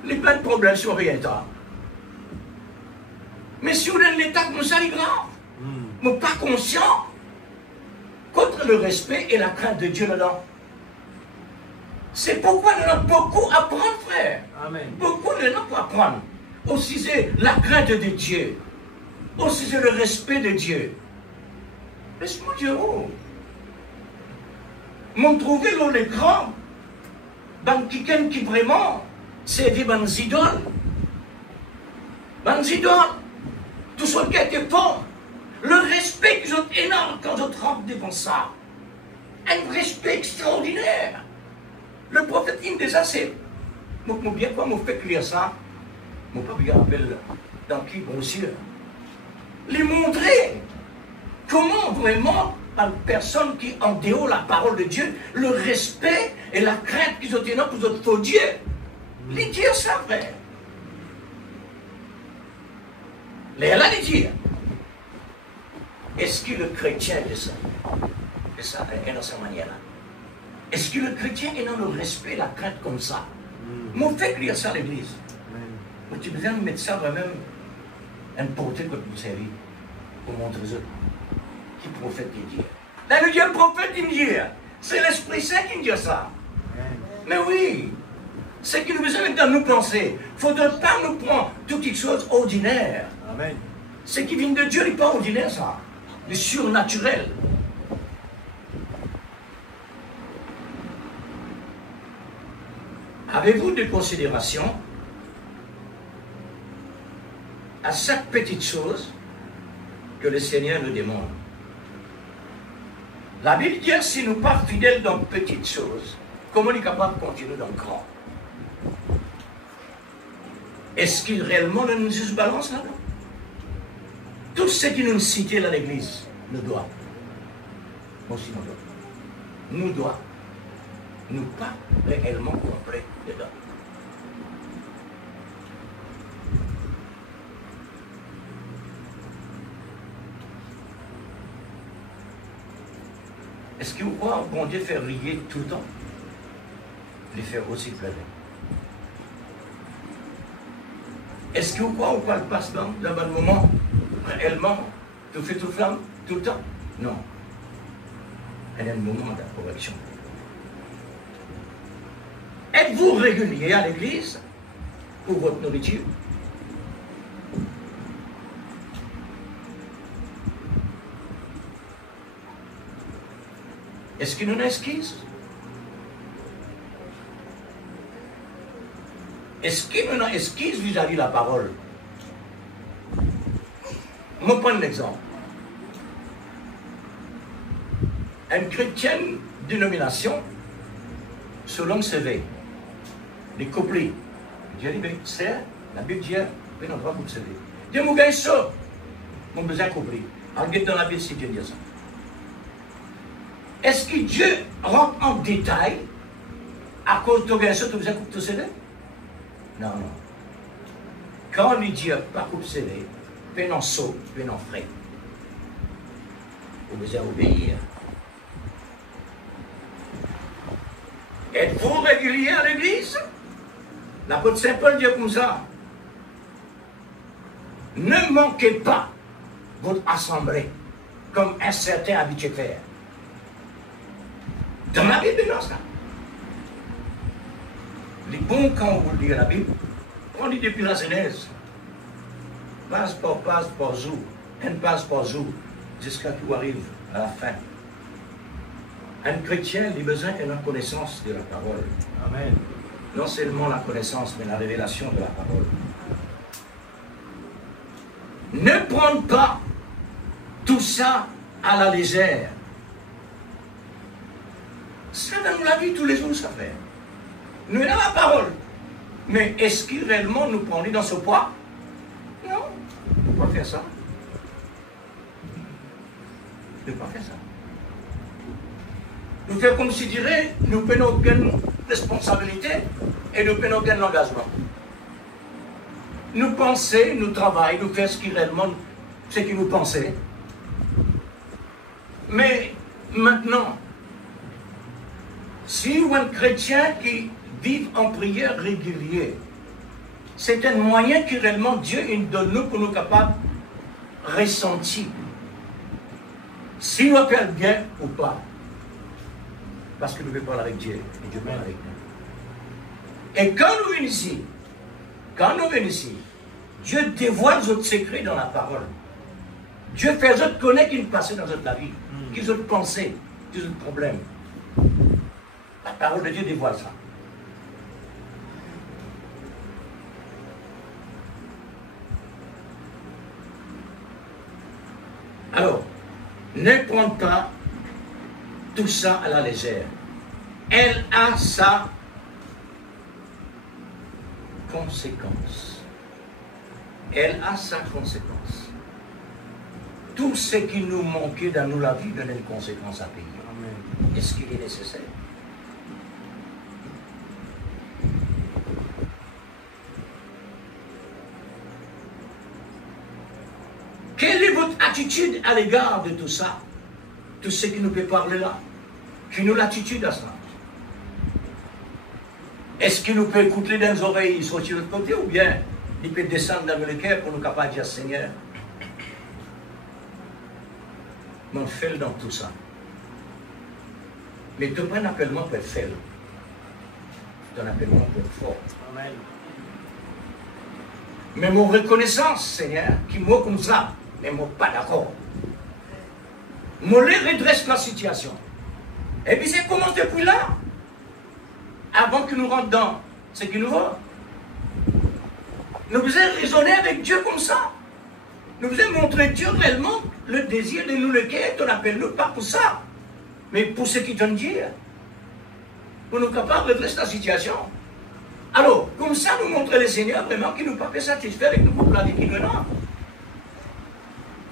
les plein de problèmes sont rien. Mais si on donne l'état comme ça, il est grave. Mais pas conscient. Contre le respect et la crainte de Dieu dedans. C'est pourquoi nous avons beaucoup à apprendre, frère. Amen. Beaucoup de nous pour apprendre. Aussi c'est la crainte de Dieu. Aussi c'est le respect de Dieu. Laisse-moi dire, oh. M'ont trouvé dans l'écran, quelqu'un qui vraiment c'est des idoles. Idoles. Tout ce qui a été fort. Le respect qu'ils ont énorme quand je rentre devant ça. Un respect extraordinaire. Le prophète dit déjà, c'est. Moi, bien quoi, me fait lire ça. Mon papa rappelle dans qui, bon cieux. Les montrer comment vraiment, à une personne qui en dehors la parole de Dieu, le respect et la crainte qu'ils ont énorme pour d'autres faux dieux. Les dire ça, frère. Les là, les dire. Est-ce que le chrétien est ça? Et ça est dans cette manière-là. Est-ce que le chrétien est dans le respect, la crainte comme ça? Moi, fait lire ça à l'église. Mais tu besoin de mettre ça vraiment un portée que vous savez, pour montrer aux autres. Qui prophète qui dit? Là, le Dieu prophète qui me dit. C'est l'Esprit Saint qui me dit ça. Mais oui, c'est qu'il nous besoin de nous penser. Il ne faudrait pas nous prendre toutes les choses ordinaires. Amen. Ce qui vient de Dieu n'est pas ordinaire, ça. Le surnaturel. Avez-vous des considérations à chaque petite chose que le Seigneur nous demande? La Bible dit, si nous ne sommes pas fidèles dans petites choses, comment on est capable de continuer dans le grand? Est-ce qu'il réellement nous juste balance là-dedans? Tout ce qui nous cite dans l'église nous doit. Moi aussi, nous doit. Nous pas réellement complet dedans. Est-ce que vous croyez que bon Dieu fait rire tout le temps? Les faire aussi pleurer. Est-ce que vous croyez qu'on passe dans le bon moment? Réellement, tout fait tout flamme, tout le temps? Non. Il y a un moment d'approbation. Êtes-vous régulier à l'église pour votre nourriture? Est-ce qu'il nous esquisse? Est-ce qu'il nous esquisse vis-à-vis de la parole? Je vais prendre l'exemple. Un chrétien dénomination, selon CV, les couplets. Dieu dit, c'est la Bible dit, mais non, pas pour le CV. Dieu m'a gagné ça. Mon besoin couplé. Regarde dans la Bible si Dieu dit ça. Est-ce que Dieu rentre en détail à cause de bien sûr, tu vous avez coupé CD? Non, non. Quand il dit pas coupe CD, puis non saut, puis non frais. Vous devez obéir. Êtes-vous régulier à l'église? L'apôtre Saint Paul dit comme ça. Ne manquez pas votre assemblée, comme un certain habitué faire. Dans la Bible, non, ça. Les bons, quand on vous lit la Bible, on lit depuis la Genèse. Passe par jour, jusqu'à ce qu'on arrive à la fin. Un chrétien a besoin de la connaissance de la parole. Amen. Non seulement la connaissance, mais la révélation de la parole. Ne prends pas tout ça à la légère. Ça, dans la vie, tous les jours, ça fait. Nous avons la parole. Mais est-ce qu'il réellement nous prend dans ce poids? Non, on ne peut pas faire ça. On ne peut pas faire ça. Nous faisons comme si dirait, nous prenons aucune responsabilité et nous prenons aucun engagement. Nous pensons, nous travaillons, nous faisons ce qui nous pensons. Mais maintenant, si un chrétien qui vit en prière régulière, c'est un moyen que réellement Dieu nous donne nous pour nous capables de ressentir si nous appelons bien ou pas. Parce que nous pouvons parler avec Dieu et Dieu parle avec nous. Et quand nous venons ici, Dieu dévoile notre secret dans la parole. Dieu fait notre connaître qui nous passe dans notre vie, qui nous pensées, qui nous problèmes. La parole de Dieu dévoile ça. Alors, ne prends pas tout ça à la légère. Elle a sa conséquence. Elle a sa conséquence. Tout ce qui nous manquait dans nous la vie donne une conséquence à payer. Est-ce qu'il est nécessaire? Quelle est votre attitude à l'égard de tout ça? Tout ce qui nous peut parler là? Quelle est l'attitude à ça? Est-ce qu'il nous peut écouter dans les oreilles, sortir de l'autre côté, ou bien il peut descendre dans le cœur pour nous capables de dire Seigneur? Mais on fait dans tout ça. Mais ton appellement peut faire. Ton appellement peut être fort. Amen. Mais mon reconnaissance, Seigneur, qui m'a comme ça, mais moi pas d'accord. Moi les redresse la situation. Et puis ça commence depuis là. Avant que nous rentrions dans ce qui nous va. Nous devons raisonner avec Dieu comme ça. Nous devons montrer Dieu réellement le désir de nous le cœur, on appelle nous pas pour ça. Mais pour ce qu'il te dit. Pour nous capables de redresser la situation. Alors, comme ça, nous montrer le Seigneur vraiment qu'il nous pas fait satisfaire avec nous pour la vie qui nous a.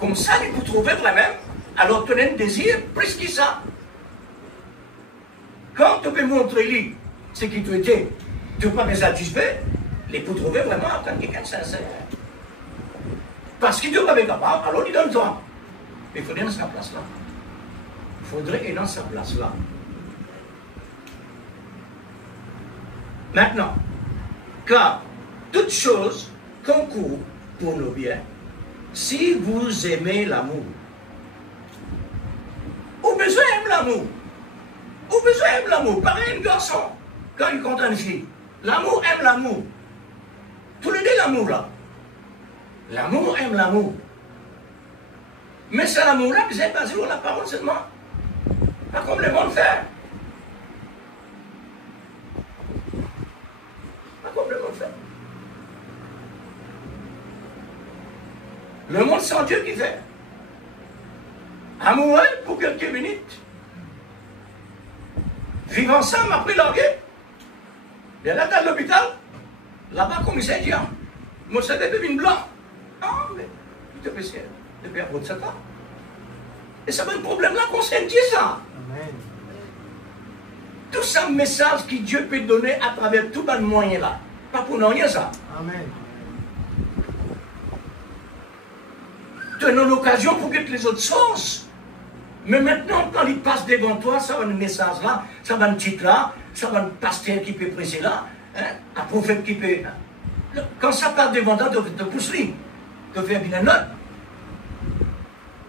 Comme ça, il peut trouver vraiment, alors tenir un désir plus que ça. Quand tu peux montrer lui ce qui te était, tu ne peux pas me satisfaire, il peut trouver vraiment quand quelqu'un de sincère. Parce qu'il n'est pas capable, alors il donne toi. Mais il faudrait dans sa place là. Il faudrait être dans sa place là. Maintenant, car toute chose concourt pour nos biens, si vous aimez l'amour. Ou besoin aime l'amour. Ou besoin aime l'amour. Pareil, un garçon, quand il compte une fille. L'amour aime l'amour. Tous les deux l'amour là. L'amour aime l'amour. Mais c'est l'amour-là qui s'est basé sur la parole seulement. Pas comme le monde fait. Pas comme le monde fait. Le monde sans Dieu qui fait. Amoureux pour quelques minutes. Vivre ensemble après leur vie. Et là, dans l'hôpital, là-bas, comme il s'est dit, moi, c'est des bébés blancs. Ah, mais, tu te fais ciel, de perdre votre satan. Et ça va être un problème là qu'on s'est dit ça. Amen. Tout ça message que Dieu peut donner à travers tout le moyen là. Pas pour nous rien ça. Amen. Tenons l'occasion pour que les autres sortent. Mais maintenant, quand ils passent devant toi, ça va un message là, ça va un titre là, ça va un pasteur qui peut presser là, hein, un prophète qui peut. Quand ça passe devant toi, tu te pousses, tu fais bien une note.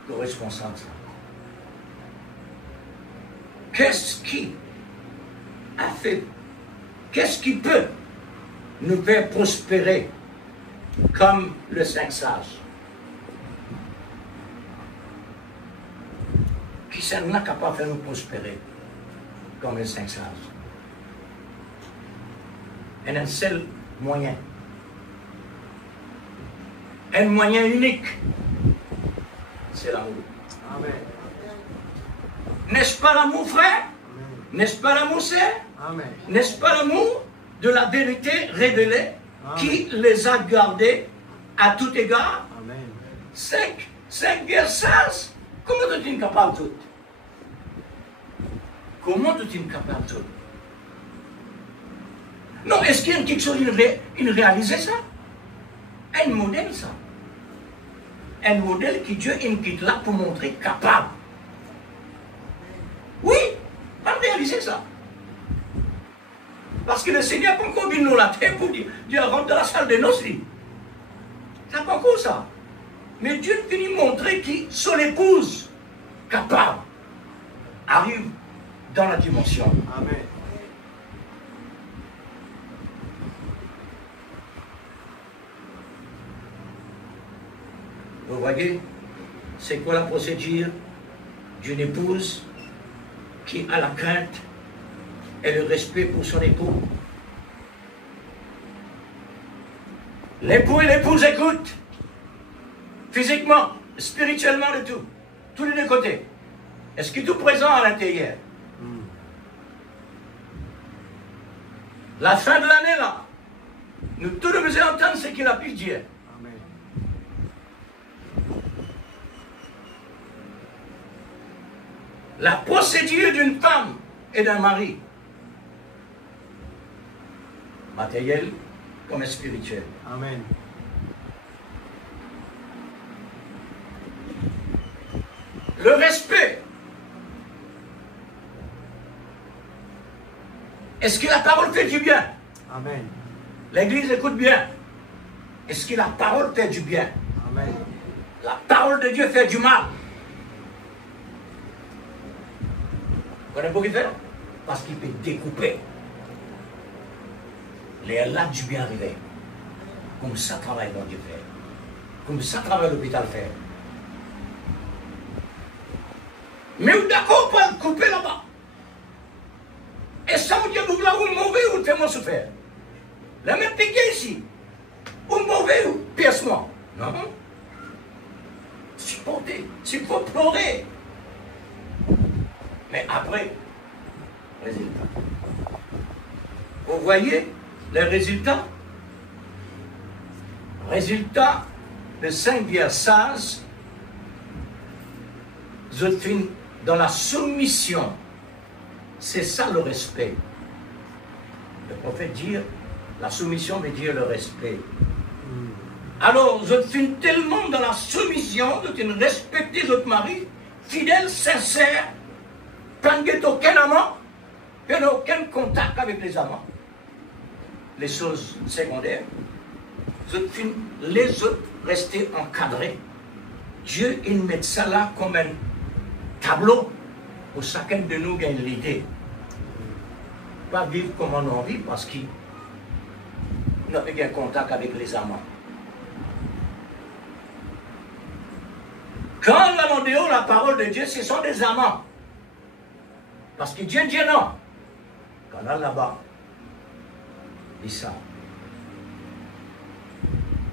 Le responsable, ça. Qu'est-ce qui a fait, qu'est-ce qui peut nous faire prospérer comme le 5 sages? Qui ça n'a capable de faire nous prospérer comme le 5 sages? Il y a un seul moyen. Un moyen unique. C'est l'amour. Amen. N'est-ce pas l'amour, frère? Amen. N'est-ce pas l'amour, sœur? Amen. N'est-ce pas l'amour de la vérité révélée qui les a gardés à tout égard? Amen. 5 verses. Comment tu es capable de tout? Comment tu es capable de tout? Non, est-ce qu'il y a quelque chose qui réalisait ça? Un modèle, ça. Un modèle que Dieu quitte là pour montrer capable. Oui, pas réaliser ça. Parce que le Seigneur n'a pas encore vu nous la terre pour dire Dieu rentre dans la salle de noces. Ça n'a pas encore ça. Mais Dieu finit montrer que son épouse capable arrive dans la dimension. Amen. Vous voyez, c'est quoi la procédure d'une épouse qui a la crainte et le respect pour son époux? L'époux et l'épouse écoutent, physiquement, spirituellement, de tout, tous les deux côtés. Est-ce qu'il est tout présent à l'intérieur? La fin de l'année, là, nous tous devons entendre ce qu'il a pu dire. Amen. La procédure d'une femme et d'un mari, matériel comme spirituel. Amen. Le respect. Est-ce que la parole fait du bien? Amen. L'Église écoute bien. Est-ce que la parole fait du bien? Amen. La parole de Dieu fait du mal. Vous connaissez pourquoi il fait? Parce qu'il peut découper les lacs du bien arrivé. Comme ça travaille mon Dieu fait. Comme ça travaille l'hôpital fait. Mais vous d'accord pour le couper là-bas? Et ça vous dit que là où mauvais ou fais-moi souffrir? La même piqué ici. Ou mauvais ou pièce-moi? Non. Supporter. S'il faut pleurer. Mais après, résultat. Vous voyez les résultats? Résultat de 5 verses, je finis dans la soumission. C'est ça le respect. Le prophète dit, la soumission veut dire le respect. Alors, je finis tellement dans la soumission, je finis respecter votre mari, fidèle, sincère, pas aucun amant, aucun contact avec les amants. Les choses secondaires. Je finis les autres rester encadrés. Dieu, il met ça là comme un tableau pour chacun de nous gagner l'idée. Pas vivre comme on a envie parce qu'il n'a pas de contact avec les amants. Quand l'amant de haut, la parole de Dieu, ce sont des amants. Parce que Dieu dit non. Quand on est là-bas, il ça.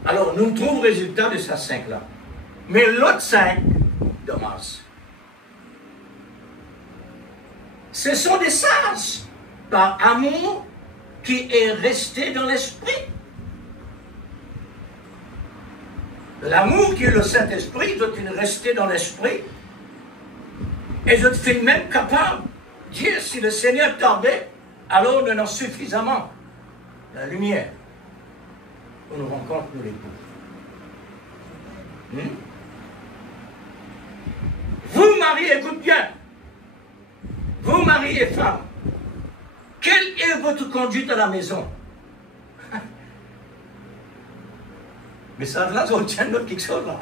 Alors, nous trouvons le résultat de ces 5 là. Mais l'autre 5 de Mars, ce sont des sages par amour qui est resté dans l'esprit. L'amour qui est le Saint-Esprit doit rester dans l'esprit et je te fais même capable de dire si le Seigneur tardait, alors donnons suffisamment la lumière pour nous rencontre nous l'époux. Vous, mari, écoute bien. Vous, mari et femme, quelle est votre conduite à la maison? Mais ça, là, on tient notre quelque chose, là.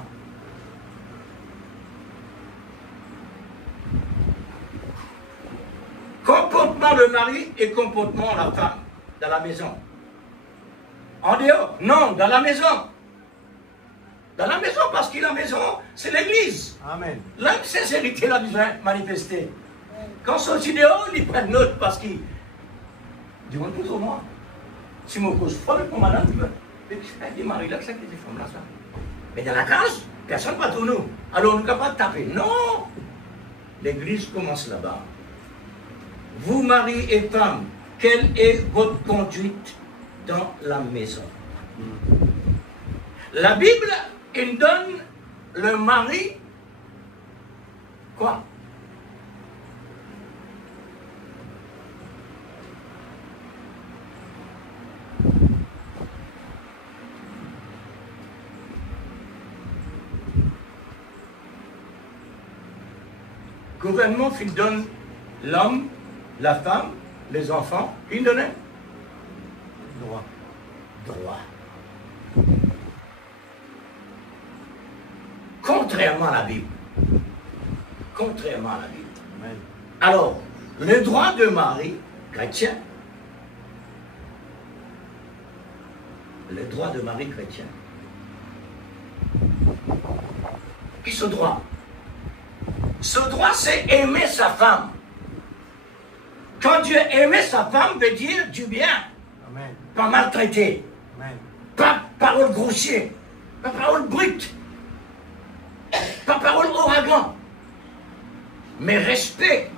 Comportement de mari et comportement de la femme dans la maison. En dehors? Non, dans la maison. Dans la maison, parce que la maison, c'est l'église. Amen. L'insincérité l'a besoin de manifester. Quand ils sont aussi dehors, ils prennent note parce qu'ils disent tout au moins. Si mon cause folle, mon madame, il marie là, c'est que les femmes là, ça. Mais dans la case, personne ne va tout nous. Alors on ne peut pas taper. Non! L'église commence là-bas. Vous, mari et femme, quelle est votre conduite dans la maison? La Bible, il donne le mari quoi? Gouvernement, il donne l'homme, la femme, les enfants, il donnait Droit. droit. Contrairement à la Bible. Contrairement à la Bible. Amen. Alors, le droit de mari chrétien, le droit de mari chrétien, qui ce droit? Ce droit, c'est aimer sa femme. Quand Dieu aimait sa femme, veut dire du bien. Amen. Pas maltraité. Amen. Pas parole grossière. Pas parole brute. Pas parole ouragan. Mais respect.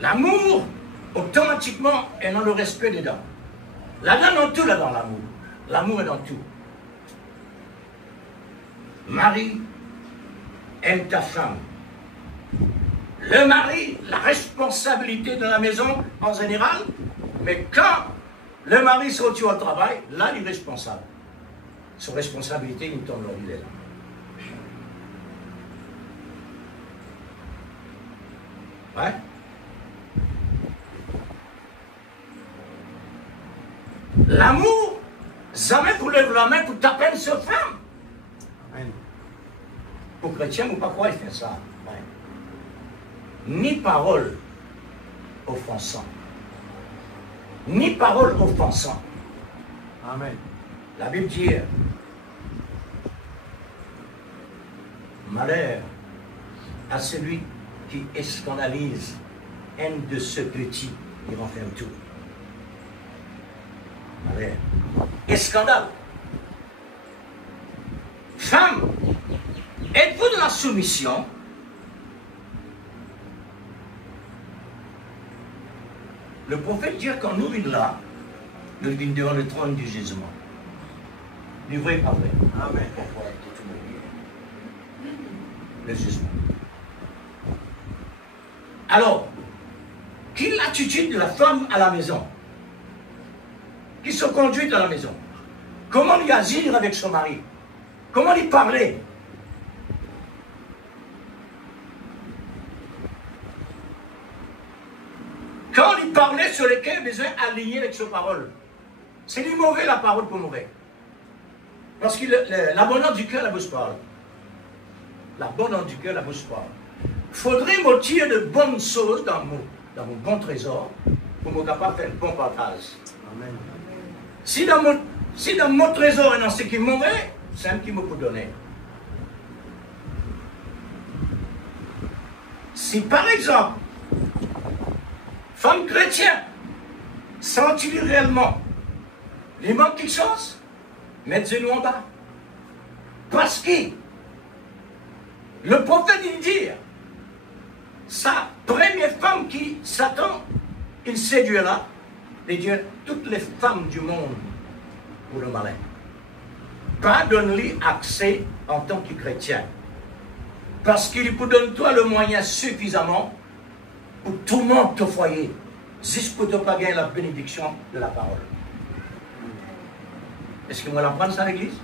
L'amour, automatiquement, est dans le respect dedans. Là-dedans, dans tout, là-dedans, l'amour. L'amour est dans tout. Marie, aime ta femme. Le mari, la responsabilité de la maison en général, mais quand le mari sort au travail, là, il est responsable. Son responsabilité, il tombe il est là. Ouais. L'amour, jamais vous lèvez la main pour taper sur femme. Amen. Pour chrétien, ou pas quoi il fait ça? Ouais. Ni parole offensant. Ni parole offensant. Amen. La Bible dit, malheur à celui qui scandalise un de ce petit, il renferme tout. Malheur. Et scandale. Femme, êtes-vous de la soumission? Le prophète dit quand nous venons là, nous venons devant le trône du jugement. Du vrai et pas vrai. Amen. Le jugement. Alors, quelle est l'attitude de la femme à la maison? Qui se conduit à la maison? Comment lui agir avec son mari? Comment lui parler? Quand il parlait sur lesquels il besoin aligner avec ses paroles. C'est lui mauvais la parole pour mauvais. Parce que l'abondance du cœur, la bouche parle. L'abondance du cœur, la bouche parle. Il faudrait me tirer de bonnes choses dans mon bon trésor pour me capable de faire un bon partage. Amen. Si dans mon trésor et dans ce qui est mauvais, c'est un qui me peut donner. Si par exemple, femme chrétienne, sens-tu réellement, il manque quelque chose, mettez-nous en bas. Parce que le prophète il dit, sa première femme qui Satan, il séduit là, il dit toutes les femmes du monde pour le malin. Pas donne-lui accès en tant que chrétien. Parce qu'il peut donner toi le moyen suffisamment pour tout le monde au foyer. jusqu'à ne pas gagner la bénédiction de la parole. Est-ce que moi l'apprendre ça à l'église?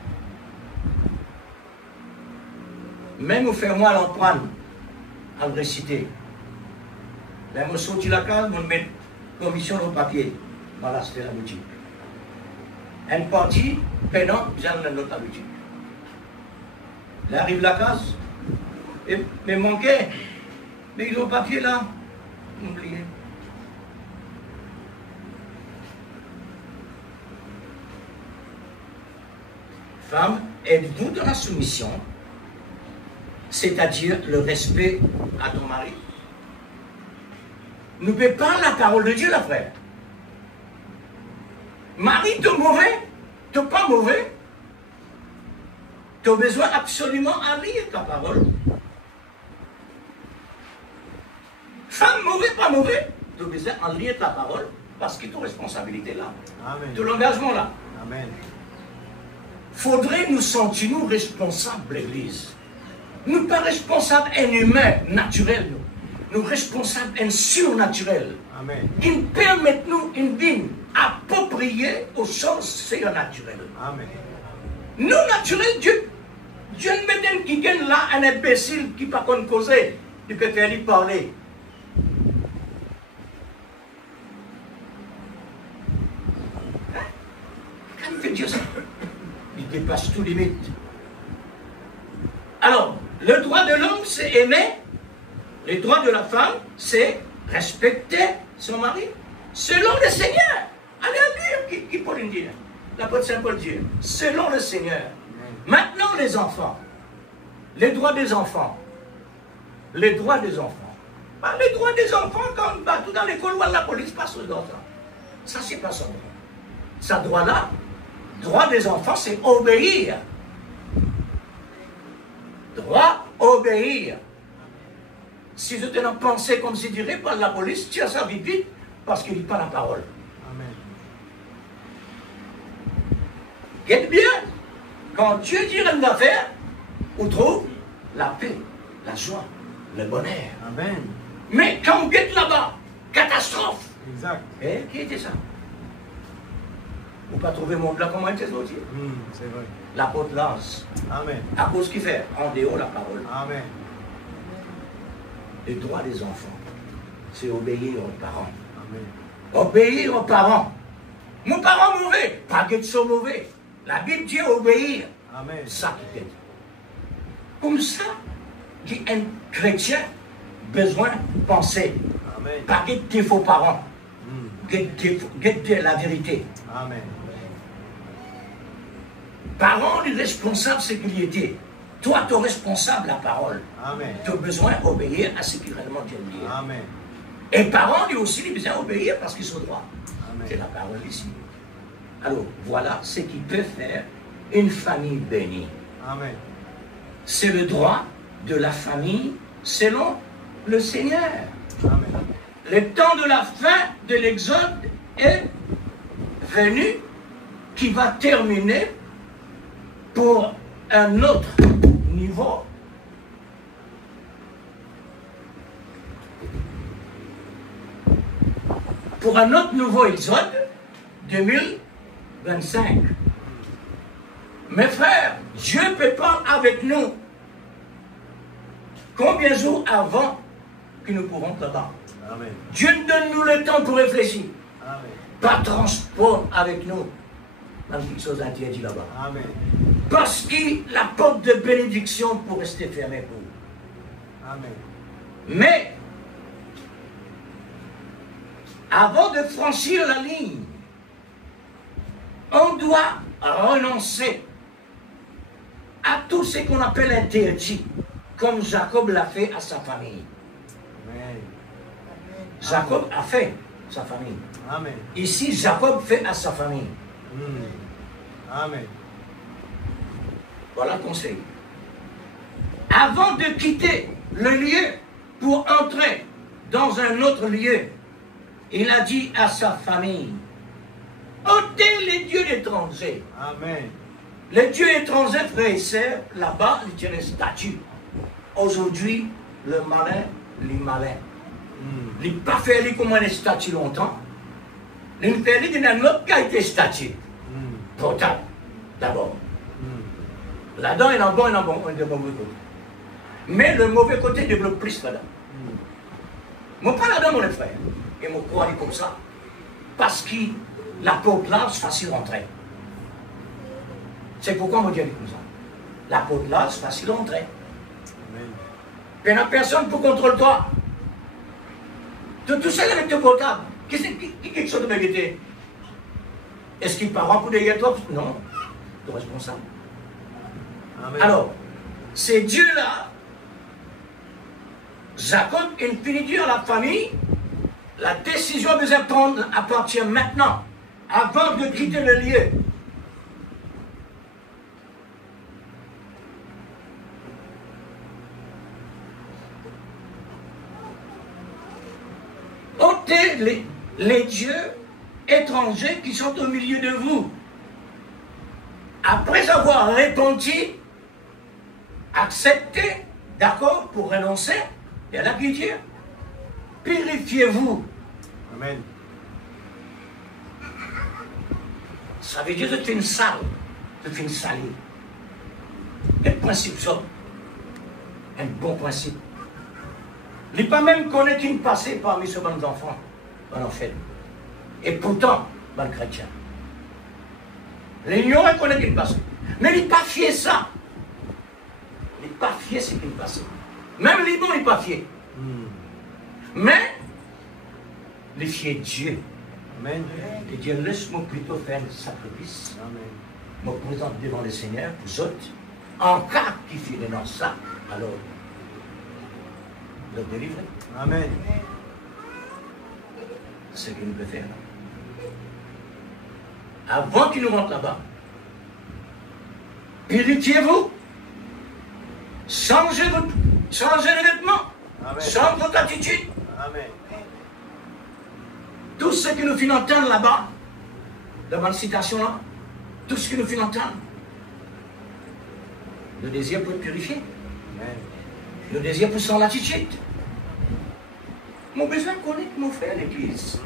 Même vous faites moi l'apprendre à le réciter. Là, je sortis la case, je mets commission au papier. Voilà, c'était la boutique. Une partie, payant, j'ai une autre boutique. Là arrive la case, et mais manquait. Mais ils ont le papier là. Oublié. Femme, êtes-vous dans la soumission, c'est-à-dire le respect à ton mari? N'oublie pas la parole de Dieu, la frère. Mari, t'es mauvais, t'es pas mauvais. Tu as besoin absolument à lire ta parole. Femme, mauvais, pas mauvais, tu as besoin à lire ta parole parce que tu as responsabilité là. Amen. Tu as l'engagement là. Amen. Faudrait nous sentir nous responsables, l'Église. Nous pas responsables un humain naturel, nous responsables un surnaturel. Amen. Qui nous permettent nous une vie appropriée aux choses surnaturelles. Amen. Nous, naturels, Dieu ne met pas qui gagne là un imbécile qui ne peut pas causer, il peut faire lui parler. Hein? Quand il fait Dieu ça, il dépasse toute limite. Alors, le droit de l'homme, c'est aimer. Le droit de la femme, c'est respecter son mari. Selon le Seigneur. Allez lire qui peut le dire. L'apôtre Saint Paul dit, selon le Seigneur. Maintenant, les enfants. Les droits des enfants. Les droits des enfants. Bah, les droits des enfants, quand on va tout dans l'école, la police passe aux enfants. Ça, c'est pas son droit. Sa droit-là, droit des enfants, c'est obéir. Droit, obéir. Si je t'ai pensé comme si dirait par la police, tiens ça vite vite, parce qu'il dit pas la parole. Amen. Guette bien, quand Dieu dit une affaire, on trouve la paix, la joie, le bonheur. Amen. Mais quand on guette là-bas, catastrophe. Exact. Et qui était ça? Vous ne pas trouver mon plat comment était sorti? C'est vrai. L'apôtre Lance. Amen. À cause qu'il fait, en dehors la parole. Amen. Le droit des enfants, c'est obéir aux parents. Amen. Obéir aux parents. Mon parent mauvais, pas que sont mauvais. La Bible dit obéir. Amen. Ça qui fait. Comme ça, qu'un chrétien besoin de penser. Amen. Pas que tes faux parents. Guette la vérité. Amen. Parents, les responsables, c'est qu'il était. Toi, tu es responsable de la parole. Amen. Tu as besoin d'obéir à ce qui réellement Dieu dit. Amen. Et parents, lui aussi, ils ont besoin d'obéir parce qu'ils sont droits. Amen. C'est la parole ici. Alors, voilà ce qui peut faire une famille bénie. Amen. C'est le droit de la famille selon le Seigneur. Amen. Le temps de la fin de l'Exode est venu, qui va terminer pour un autre niveau. Pour un autre nouveau Exode 2025. Mes frères, Dieu peut pas avec nous. Combien de jours avant que nous pourrons là-bas? Amen. Dieu donne-nous le temps pour réfléchir. Amen. Pas transport avec nous dans quelque chose d'interdit là-bas. Amen. Parce que la porte de bénédiction pour rester fermée pour vous. Amen. Mais, avant de franchir la ligne, on doit renoncer à tout ce qu'on appelle interdit, comme Jacob l'a fait à sa famille. Amen. Jacob a fait sa famille. Amen. Ici, Jacob fait à sa famille. Amen. Voilà le conseil. Avant de quitter le lieu pour entrer dans un autre lieu, il a dit à sa famille, ôtez les dieux étrangers. Amen. Les dieux étrangers, frères et sœurs, là-bas, ils tiennent une statue. Aujourd'hui, le malin, les malins. Il n'a pas fait comme un statut longtemps. Il fait qu'il y a un autre qui a été statut. Pourtant, d'abord. Là-dedans, il y a un bon et un mauvais côté. Mais le mauvais côté développe plus là-dedans. Moi, pas là-dedans, mon frère. Et mon croix est comme ça. Parce que la porte large, facile d'entrer. C'est pourquoi mon Dieu est comme ça. La porte large, facile d'entrer. Il n'y a personne pour contrôler toi. Tu es tout seul avec ton portable. Qui est chose de vérité? Est-ce qu'il part pour derrière toi? Non. Tu es responsable. Amen. Alors, c'est Dieu-là. Jacob, il finit dire à la famille, la décision de prendre appartient maintenant, avant de quitter le lieu. Ôtez les dieux étrangers qui sont au milieu de vous. Après avoir répondu, accepté, d'accord, pour renoncer, et à la Dieu, purifiez-vous. Amen. Ça veut dire que tu es une sale, tu es une salie. Un principe, ça, un bon principe. Il n'est pas même connaître qui ne passait parmi ces bons enfants, en fait. Et pourtant, bon chrétien. L'ignorant connaît qui ne passait. Mais il n'est pas fier ça. Il n'est pas fier ce qui ne passait. Même les bons, il n'est pas fier. Mais, il est fier Dieu. Amen. Et Dieu laisse-moi plutôt faire le sacrifice. Amen. Me présente devant le Seigneur, vous autres. En cas qu'il fait dans ça, alors, le délivrer. Amen. C'est ce qu'il nous peut faire. Avant qu'il nous rentre là-bas, purifiez-vous, changez les vêtements, changez votre attitude. Amen. Tout ce qui nous fait entendre là-bas, devant la citation-là, tout ce qui nous fait entendre, le désir pour être purifié, Amen. le désir pour son attitude. Mon besoin de connaître mon frère l'église.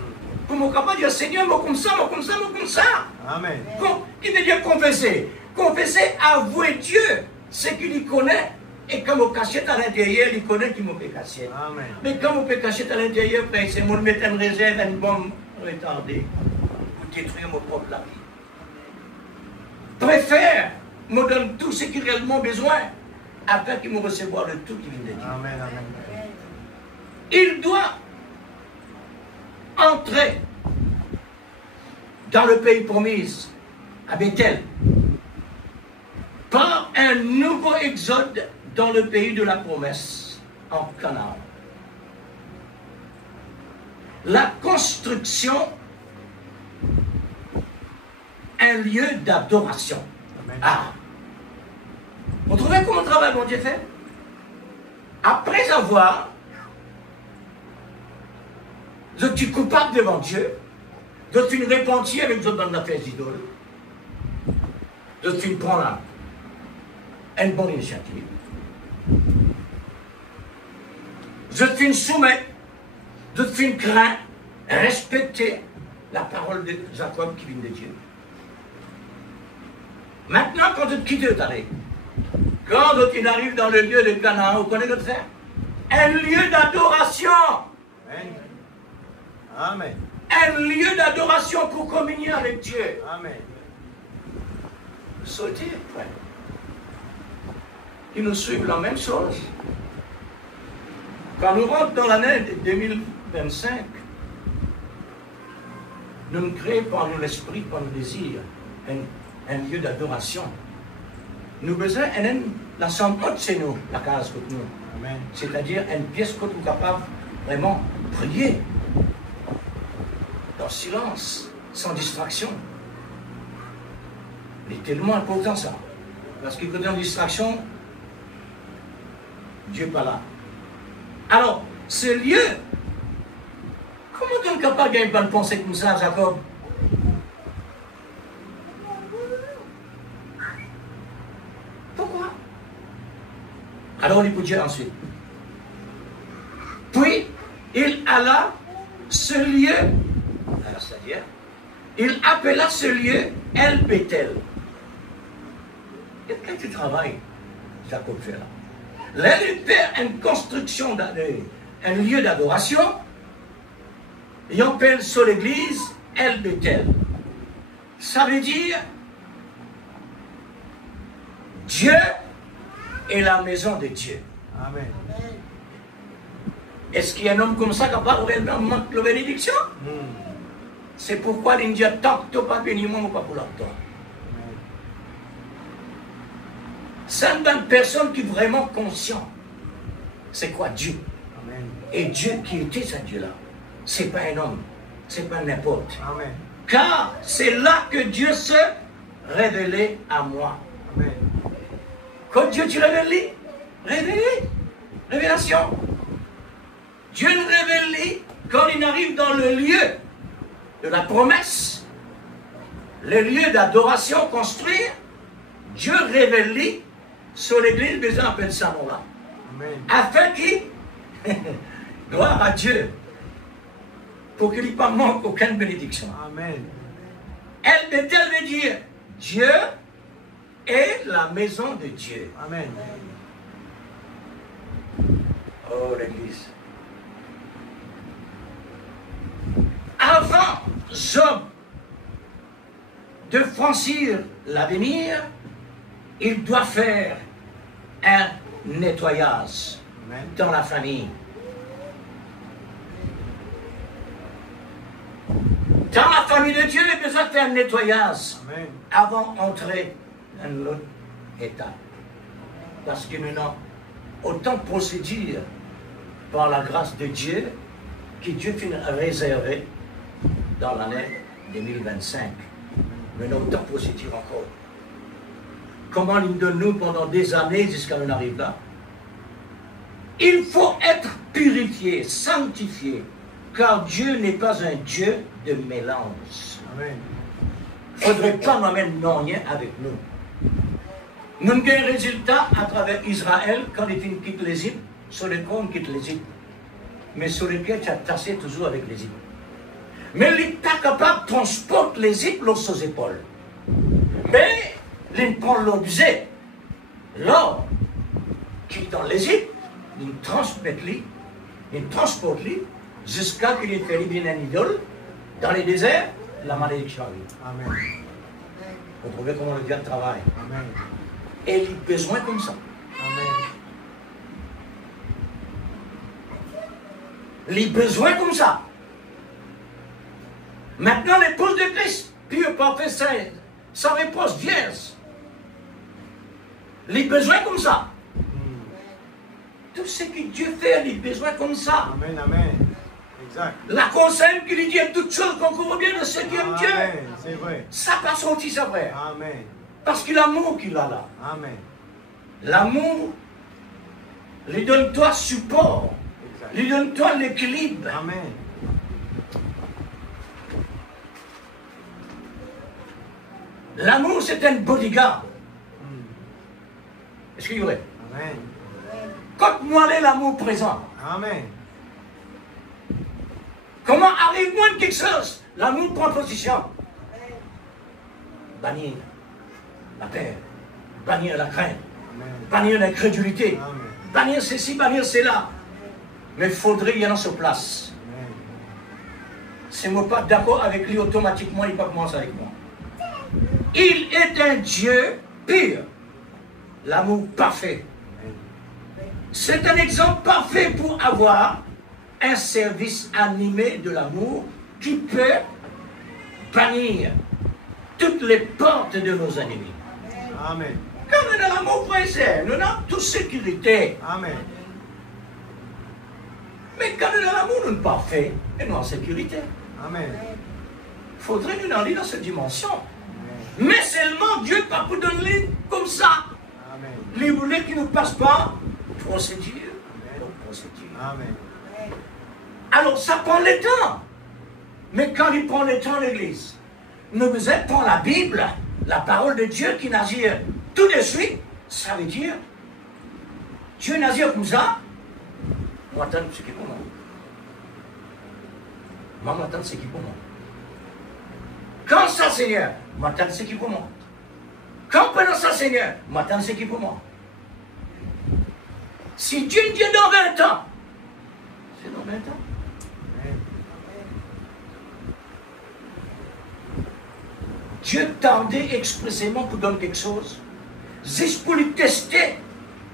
Pour mon capable de dire Seigneur, moi comme ça, moi comme ça, moi comme ça. Amen. Qui veut dire confesser? Confesser, avouer Dieu, ce qu'il y connaît. Et quand mon cachette à l'intérieur, il connaît qu'il m'a fait cachette. Amen. Mais quand mon cachette à l'intérieur, c'est moi mettre une réserve, une bombe retardée pour détruire mon propre la vie. Préfère me donne tout ce qu'il a réellement besoin afin qu'il me recevoir le tout qui vient de Dieu. Amen. Amen. Il doit entrer dans le pays promis, à Bethel, par un nouveau exode dans le pays de la promesse, en Canaan. La construction, un lieu d'adoration. Ah! Vous trouvez comment le travail, mon Dieu, fait? Après avoir je suis coupable devant Dieu, je suis repenti avec d'autres dans l'affaire d'idoles, je suis prendre une bonne initiative, je suis soumettre, je suis craindre, respecter la parole de Jacob qui vient de Dieu. Maintenant, quand tu quittes le taré, quand tu arrives dans le lieu de Canaan, vous connaissez le faire? Un lieu d'adoration. Amen. Amen. Un lieu d'adoration pour communier avec Dieu. Amen. Sauter, frère. Ils nous suivent la même chose. Quand nous rentrons dans l'année 2025, nous nous créons par l'esprit, par le désir, un lieu d'adoration. Nous avons besoin la chambre haute chez nous, la case que nous. Amen. C'est-à-dire une pièce que nous sommes capables vraiment de prier. Dans silence, sans distraction. Il est tellement important ça. Parce que quand on est en distraction, Dieu n'est pas là. Alors, ce lieu, comment on est capable de gagner de penser comme ça, Jacob? Pourquoi? Alors, il peut dire ensuite. Puis, il alla ce lieu, c'est-à-dire, il appela ce lieu El Bethel. Et quand tu travailles, Jacob fait là. Là, il fait une construction, un lieu d'adoration, et on appelle sur l'église El Bethel. Ça veut dire Dieu est la maison de Dieu. Amen. Est-ce qu'il y a un homme comme ça capable de manquer la bénédiction? C'est pourquoi il dit tant que tu n'as pas béni, moi, je ne pas pour toi. C'est une personne qui est vraiment conscient. C'est quoi Dieu? Amen. Et Dieu qui était ce Dieu-là, ce n'est pas un homme, ce n'est pas n'importe. Amen. Car c'est là que Dieu se révélait à moi. Amen. Quand Dieu te révèle, révélation. Dieu nous révèle quand il arrive dans le lieu de la promesse, le lieu d'adoration construire. Dieu révèle sur l'église, mais on appelle ça nom-là. Amen. Afin qu'il, gloire à Dieu, pour qu'il n'y ait pas manque aucune bénédiction. Amen. El Bethel veut dire Dieu est la maison de Dieu. Amen. Oh, l'église. Avant Job de franchir l'avenir, il doit faire un nettoyage Amen. dans la famille. Dans la famille de Dieu, il a besoin de faire un nettoyage Amen. avant d'entrer dans l'autre étape. Parce que nous avons autant de procédures par la grâce de Dieu que Dieu finit réservé dans l'année 2025. Mais nous avons autant de procédures encore. Comment il donne nous pendant des années jusqu'à nous arrive là? Il faut être purifié, sanctifié, car Dieu n'est pas un Dieu de mélange. Amen. Il ne faudrait pas nous amener non rien avec nous. Nous avons un résultat à travers Israël quand il quitte l'Égypte, sur le corps on quitte l'Égypte. Mais sur le pied, tu as tassé toujours avec l'Égypte. Mais il n'est pas capable de transporter l'Égypte sur ses épaules. Mais il prend l'objet, l'or qui est dans l'Égypte, il transporte lui jusqu'à qu'il ait fait bien un idole dans les déserts, la malédiction arrive. Amen. Vous trouvez comment le diable travaille. Amen. Et il a besoin comme ça. Amen. Il a besoin comme ça. Maintenant, l'épouse de Christ, pure, parfait, sainte, sans réponse, vierge. Il a besoin comme ça. Tout ce que Dieu fait, il a besoin comme ça. Amen. Amen. Exact. La conseille qu'il lui dit toutes choses qu'on comprend bien de ce qui aime Dieu. Amen. C'est vrai. Ça passe aussi, c'est vrai. Amen. Parce que l'amour qu'il a là, Amen. l'amour lui donne toi support, Exact. lui donne toi l'équilibre. Amen. L'amour, c'est un bodyguard. Est-ce qu'il y aurait? Amen. Quand moi, l'amour présent. Amen. Comment arrive-moi de quelque chose? L'amour prend position. Bannir la peur, bannir la crainte, Amen. bannir l'incrédulité, Amen. bannir ceci, bannir cela. Mais il faudrait qu'il y en ait sur place. Amen. Si je ne suis pas d'accord avec lui, automatiquement, il ne va pas commencer avec moi. Il est un Dieu pur. L'amour parfait. C'est un exemple parfait pour avoir un service animé de l'amour qui peut bannir toutes les portes de nos ennemis. Amen. Quand on a l'amour présent, nous avons toute sécurité. Amen. Mais quand on a l'amour, nous sommes parfaits et nous avons sécurité. Amen. Il faudrait nous aller dans cette dimension. Amen. Mais seulement Dieu ne peut pas donner comme ça. Amen. Il voulait qu'il ne passe pas procédure. Donc, procédure. Amen. Alors ça prend le temps. Mais quand il prend le temps, l'Église, nous devons prendre la Bible, la parole de Dieu qui n'agit tout de suite. Ça veut dire, Dieu n'agit comme ça. On attend ce qu'il Moi, m'attends, c'est qui pour moi. Quand ça, Seigneur, m'attends, c'est qui pour moi. Quand pendant ça, Seigneur, m'attends, c'est qui pour moi. Si Dieu dit dans 20 ans, c'est dans 20 ans. Dieu tendait expressément pour donner quelque chose, juste pour lui tester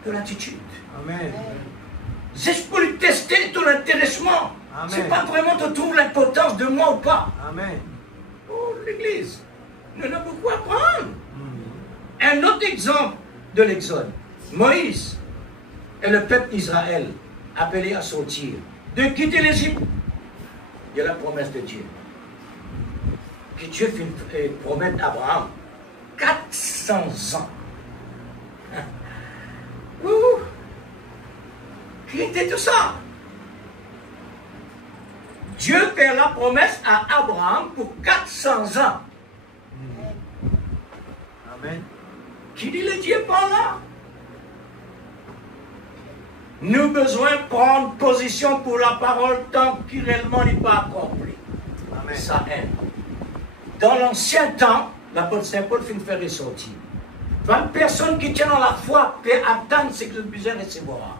ton attitude. Amen. Juste pour lui tester ton intéressement. C'est pas vraiment de trouver l'importance de moi ou pas. Amen. Oh, l'Église, nous avons beaucoup à apprendre. Un autre exemple de l'Exode. Moïse et le peuple d'Israël appelé à sortir, de quitter l'Égypte. Il y a la promesse de Dieu. Que Dieu fait promettre à Abraham 400 ans. Ouh. Qui était tout ça? Dieu fait la promesse à Abraham pour 400 ans. Amen. Qui dit le Dieu par là? Nous avons besoin de prendre position pour la parole tant qu'il réellement n'est pas accompli. Amen. Ça aide. Dans l'ancien temps, l'apôtre Saint Paul fait une faire ressortir. 20 personnes qui tiennent dans la foi peuvent attendre ce qu'ils ont besoin de recevoir.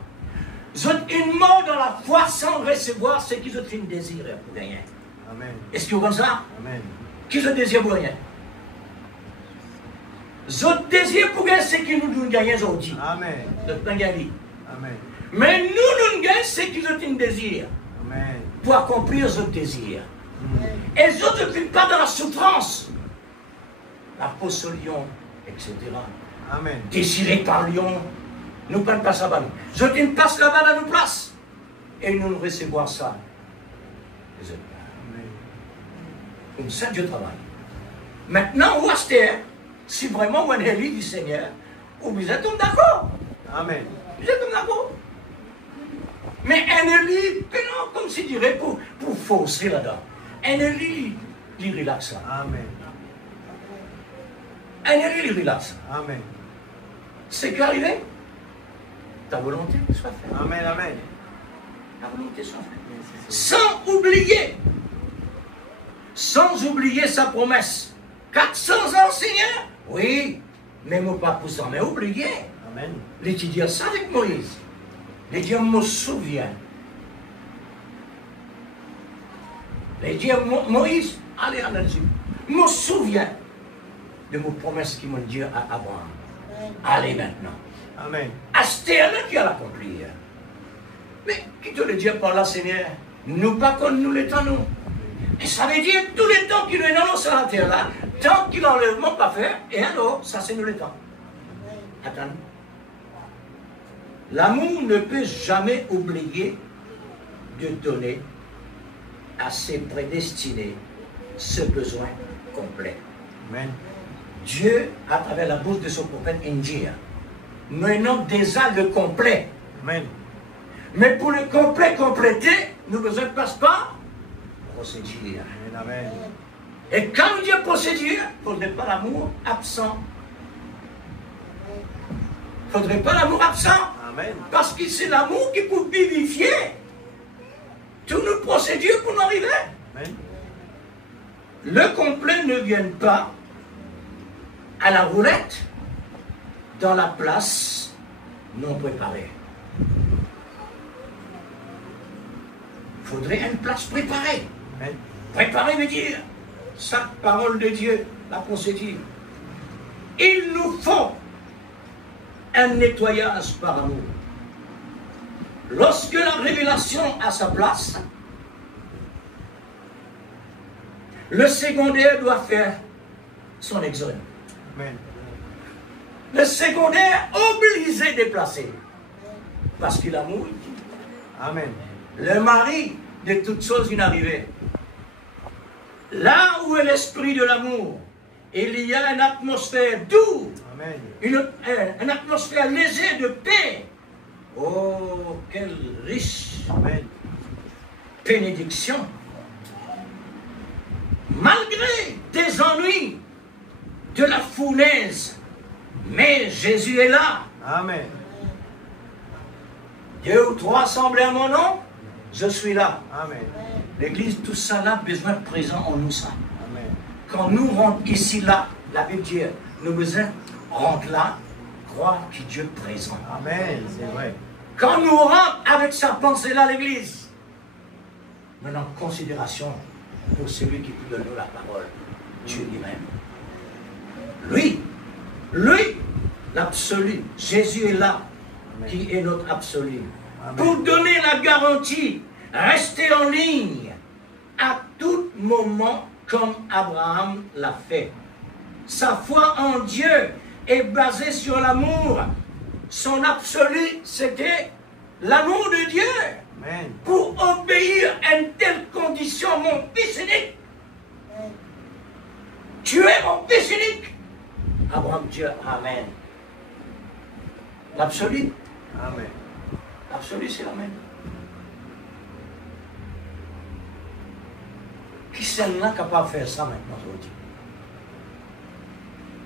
Ils ont une mort dans la foi sans recevoir ce qu'ils ont fait un désir pour rien. Amen. Est-ce qu'ils ont ça? Amen. Qu'ils ont désir pour rien. Ils ont désir pour gagner ce qu'ils nous gagnent aujourd'hui. Amen. Amen. Mais nous gagnons ce qu'ils ont un désir. Amen. Pour accomplir leurs désirs. Et les autres ne vivent pas dans la souffrance. La fosse au lion, etc. Amen. Désirés par lion, nous ne prenons pas ça là-bas. Je ne passe là-bas dans nos places. Et nous recevons ça. Amen. Comme ça, Dieu travaille. Maintenant, où est-ce si vraiment on est du Seigneur, vous êtes d'accord. Amen. Vous êtes d'accord. Mais un élu, non, comme s'il dirait pour forcer là-dedans. Un élu, il relaxe. Amen. Un élu, il relaxe. Amen. C'est qu'arrivé. Ta volonté soit faite. Amen. Amen. Ta volonté soit faite. Sans oublier sa promesse. 400 ans, Seigneur. Oui, mais moi pas pour ça, mais oublier. Amen. Les dit dire ça avec Moïse. Les dieux me souviennent. Les dieux Moïse, allez en Égypte. Me souviens de vos promesses qui m'ont dit à Abraham. Allez maintenant. Amen. Astère qui a l'accompli. Mais qui te le dit par là, Seigneur? Nous pas comme nous le temps, nous. Et ça veut dire tous les temps qu'il nous est sur la terre là, tant qu'il l'enlèvement pas fait, et alors, ça c'est nous le temps. Attends. L'amour ne peut jamais oublier de donner à ses prédestinés ce besoin complet. Amen. Dieu, à travers la bouche de son prophète Indjir, maintenant déjà le complet. Amen. Mais pour le complet compléter, nous ne besoin de passeport, procédure. Amen. Et quand on dit procédure, il ne faudrait pas l'amour absent. Il ne faudrait pas l'amour absent. Amen. Parce que c'est l'amour qui peut vivifier toutes nos procédures pour nous arriver. Amen. Le complet ne vient pas à la roulette dans la place non préparée. Il faudrait une place préparée. Amen. Préparée veut dire sa parole de Dieu, la procédure. Il nous faut un nettoyage par amour. Lorsque la révélation a sa place, le secondaire doit faire son exode. Amen. Le secondaire obligé de placer. Parce que l'amour, Amen. le mari de toutes choses inarrivées. Là où est l'esprit de l'amour, il y a une atmosphère douce, Amen. une atmosphère légère de paix. Oh, quelle riche Amen. bénédiction. Malgré des ennuis, de la fournaise, mais Jésus est là. Amen. 2 ou 3 assemblés à mon nom, Je suis là. Amen. L'Église, tout ça là, besoin présent en nous ça. Amen. Quand nous rentrons ici là, la Bible dit, nous besoin rentre là, croire que Dieu est présent. Amen. C'est vrai. Quand nous rentrons avec sa pensée là, l'Église, maintenant considération pour celui qui peut donner la parole, Dieu lui-même. Lui, l'absolu, Jésus est là, Amen. qui est notre absolu. Amen. Pour donner la garantie, rester en ligne à tout moment comme Abraham l'a fait. Sa foi en Dieu est basée sur l'amour. Son absolu, c'était l'amour de Dieu. Amen. Pour obéir à une telle condition, mon fils unique. Tu es mon fils unique. Abraham dit Amen. L'absolu, Amen. l'absolu c'est l'Amen. Qui est-ce capable de faire ça maintenant aujourd'hui?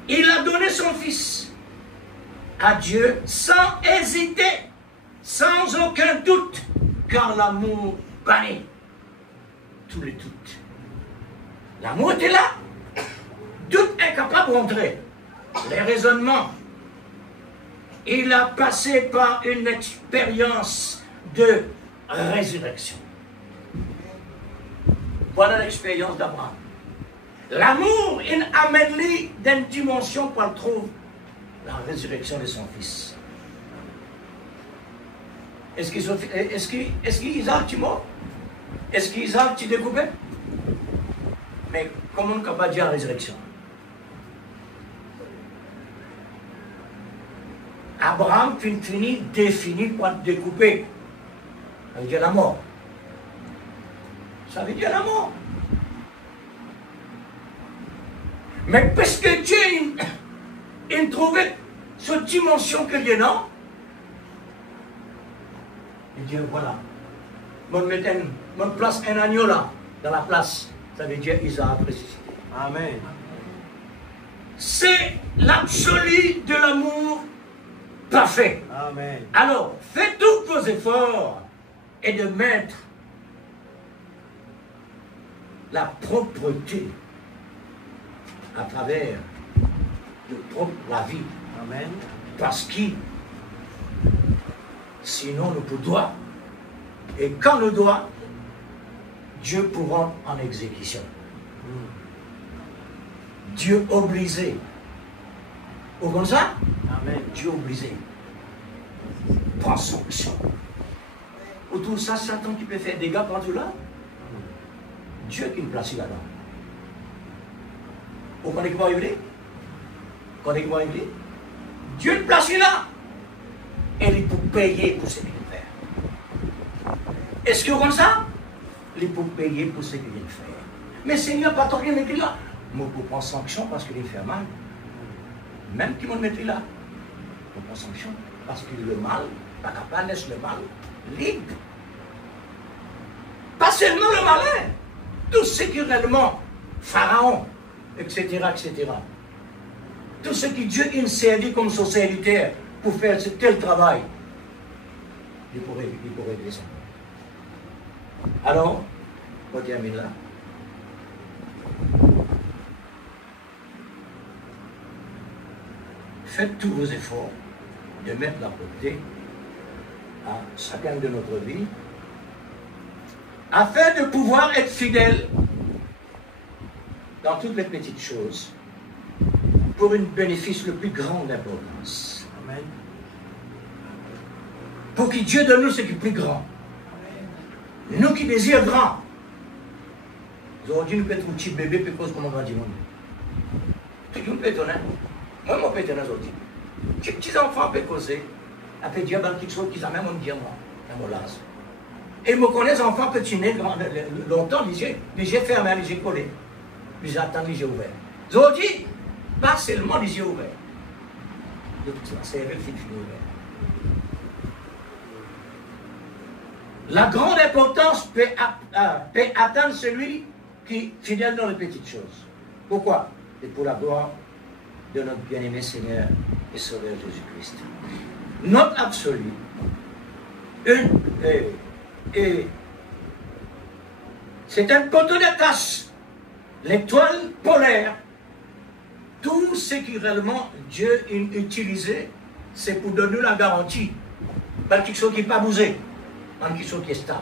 Il a donné son fils à Dieu sans hésiter, sans aucun doute, car l'amour bannit tous les doutes. L'amour était là, doute incapable d'entrer. Les raisonnements. Il a passé par une expérience de résurrection. Voilà l'expérience d'Abraham. L'amour, il amène lui d'une dimension qu'on trouve la résurrection de son fils. Est-ce qu'Isaac tu mort? Est-ce qu'Isaac tu découpé? Mais comment on ne peut pas dire la résurrection? Abraham finit défini par découper. Ça veut dire la mort. Ça veut dire la mort. Mais parce que Dieu il trouvait cette dimension que Dieu non, il dit voilà, on place un agneau là, dans la place. Ça veut dire Isaac ressuscité. Amen. C'est l'absolu de l'amour parfait. Amen. Alors, faites tous vos efforts et de mettre la propreté à travers la vie. Amen. Parce que sinon nous pouvons doigt. Et quand nous doit, Dieu pourra en exécution. Dieu obligé. Ou comme ça? Amen. Dieu obligé. Prends sanction. Autour de ça, Satan qui peut faire des dégâts partout là. Dieu qui nous place là-dedans. Vous connaissez comment il est? Vous connaissez comment il est? Dieu nous place là. Et il peut payer pour ce qu'il fait. Est-ce que vous comprenez ça? Il peut payer pour ce qu'il fait. Mais Seigneur, pas tant qu'il met là. Moi, pour prendre sanction parce qu'il fait mal. Même qui m'ont mis là. Pour prendre sanction. Parce que le mal, pas capable de laisser le mal libre. Pas seulement le malin. Tout ce qui est réellement Pharaon, etc., etc. Tout ce qui Dieu a servi comme son serviteur pour faire ce tel travail, il pourrait descendre. Alors, on termine là. Faites tous vos efforts de mettre la beauté à chacun de notre vie afin de pouvoir être fidèle dans toutes les petites choses pour un bénéfice le plus grand d'importance. Amen. Pour que Dieu donne nous ce qui est plus grand. Nous qui désirons grand. Aujourd'hui, nous pouvons être un petit bébé, puis cause comment on va dire. Tout le monde peut étonner. Moi, je peux étonner aujourd'hui. Les petits enfants peuvent causer. Après, Dieu va quelque chose qu'ils ont même dit à moi, dans mon lase. Et je connais les enfants petits nés longtemps, les yeux fermés, les yeux collés. Puis j'attends les yeux ouverts. Aujourd'hui, pas seulement les yeux ouverts. C'est le fil ouvert. La grande importance peut atteindre celui qui est fidèle dans les petites choses. Pourquoi? Et pour la gloire de notre bien-aimé Seigneur et Sauveur Jésus-Christ. Notre absolu et C'est un poteau d'attache. L'étoile polaire. Tout ce qui réellement Dieu a utilisé, c'est pour donner la garantie. Pas quelque chose qui n'est pas bougé, mais quelque chose qui est stable.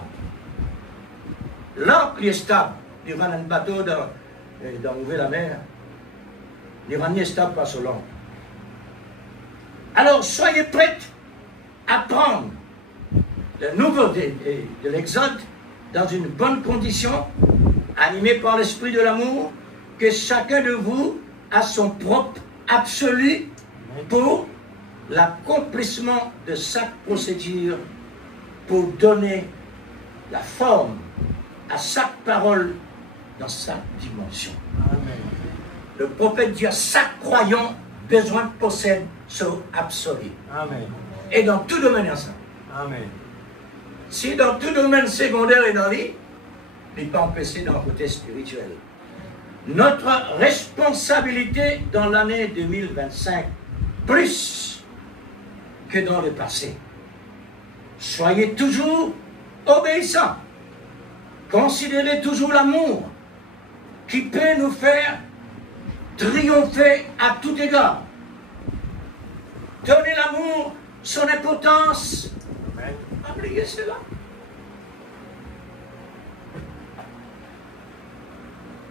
L'encre qui est stable, durant un bateau dans la mer, l'Iran est stable pas selon. Alors soyez prêts à prendre le nouveau de l'Exode dans une bonne condition, animé par l'esprit de l'amour, que chacun de vous a son propre absolu pour l'accomplissement de chaque procédure, pour donner la forme à chaque parole dans sa dimension. Amen. Le prophète dit à chaque croyant besoin possède ce absolu. Amen. Et dans tout domaine ensemble. Amen. Si dans tout domaine secondaire et dans la vie, il peut empêcher dans le côté spirituel. Notre responsabilité dans l'année 2025, plus que dans le passé. Soyez toujours obéissants. Considérez toujours l'amour qui peut nous faire triompher à tout égard. Donnez l'amour son importance. Amen. Oubliez cela.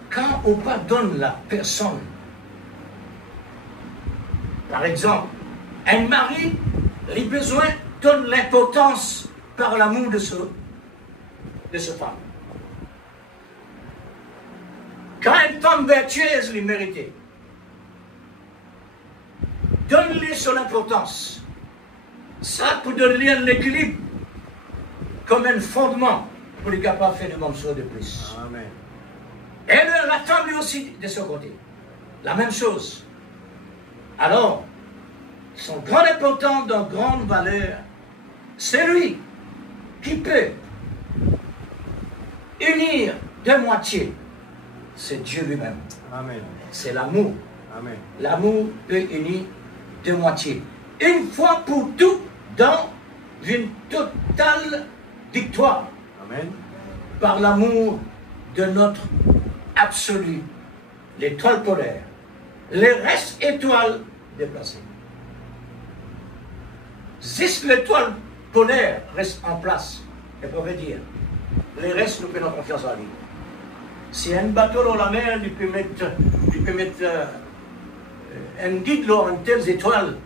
Quand on pardonne la personne, par exemple, un mari, les besoins donnent l'importance par l'amour de ce femme. Quand une femme vertueuse les mérite, donne-lui son importance. Ça pour donner un équilibre, comme un fondement pour les capables de faire de bonnes choses de plus. Amen. Et la femme lui aussi de son côté. La même chose. Alors, son grand important dans grande valeur, c'est lui qui peut unir deux moitiés. C'est Dieu lui-même. Amen. C'est l'amour. Amen. L'amour peut unir deux moitiés. Une fois pour tout, dans une totale victoire. Amen. Par l'amour de notre absolu, l'étoile polaire, les restes étoiles déplacées. Si l'étoile polaire reste en place, elle pourrait dire, les restes nous faisons confiance en lui. Si un bateau dans la mer, il peut mettre un guide dans une telle étoile,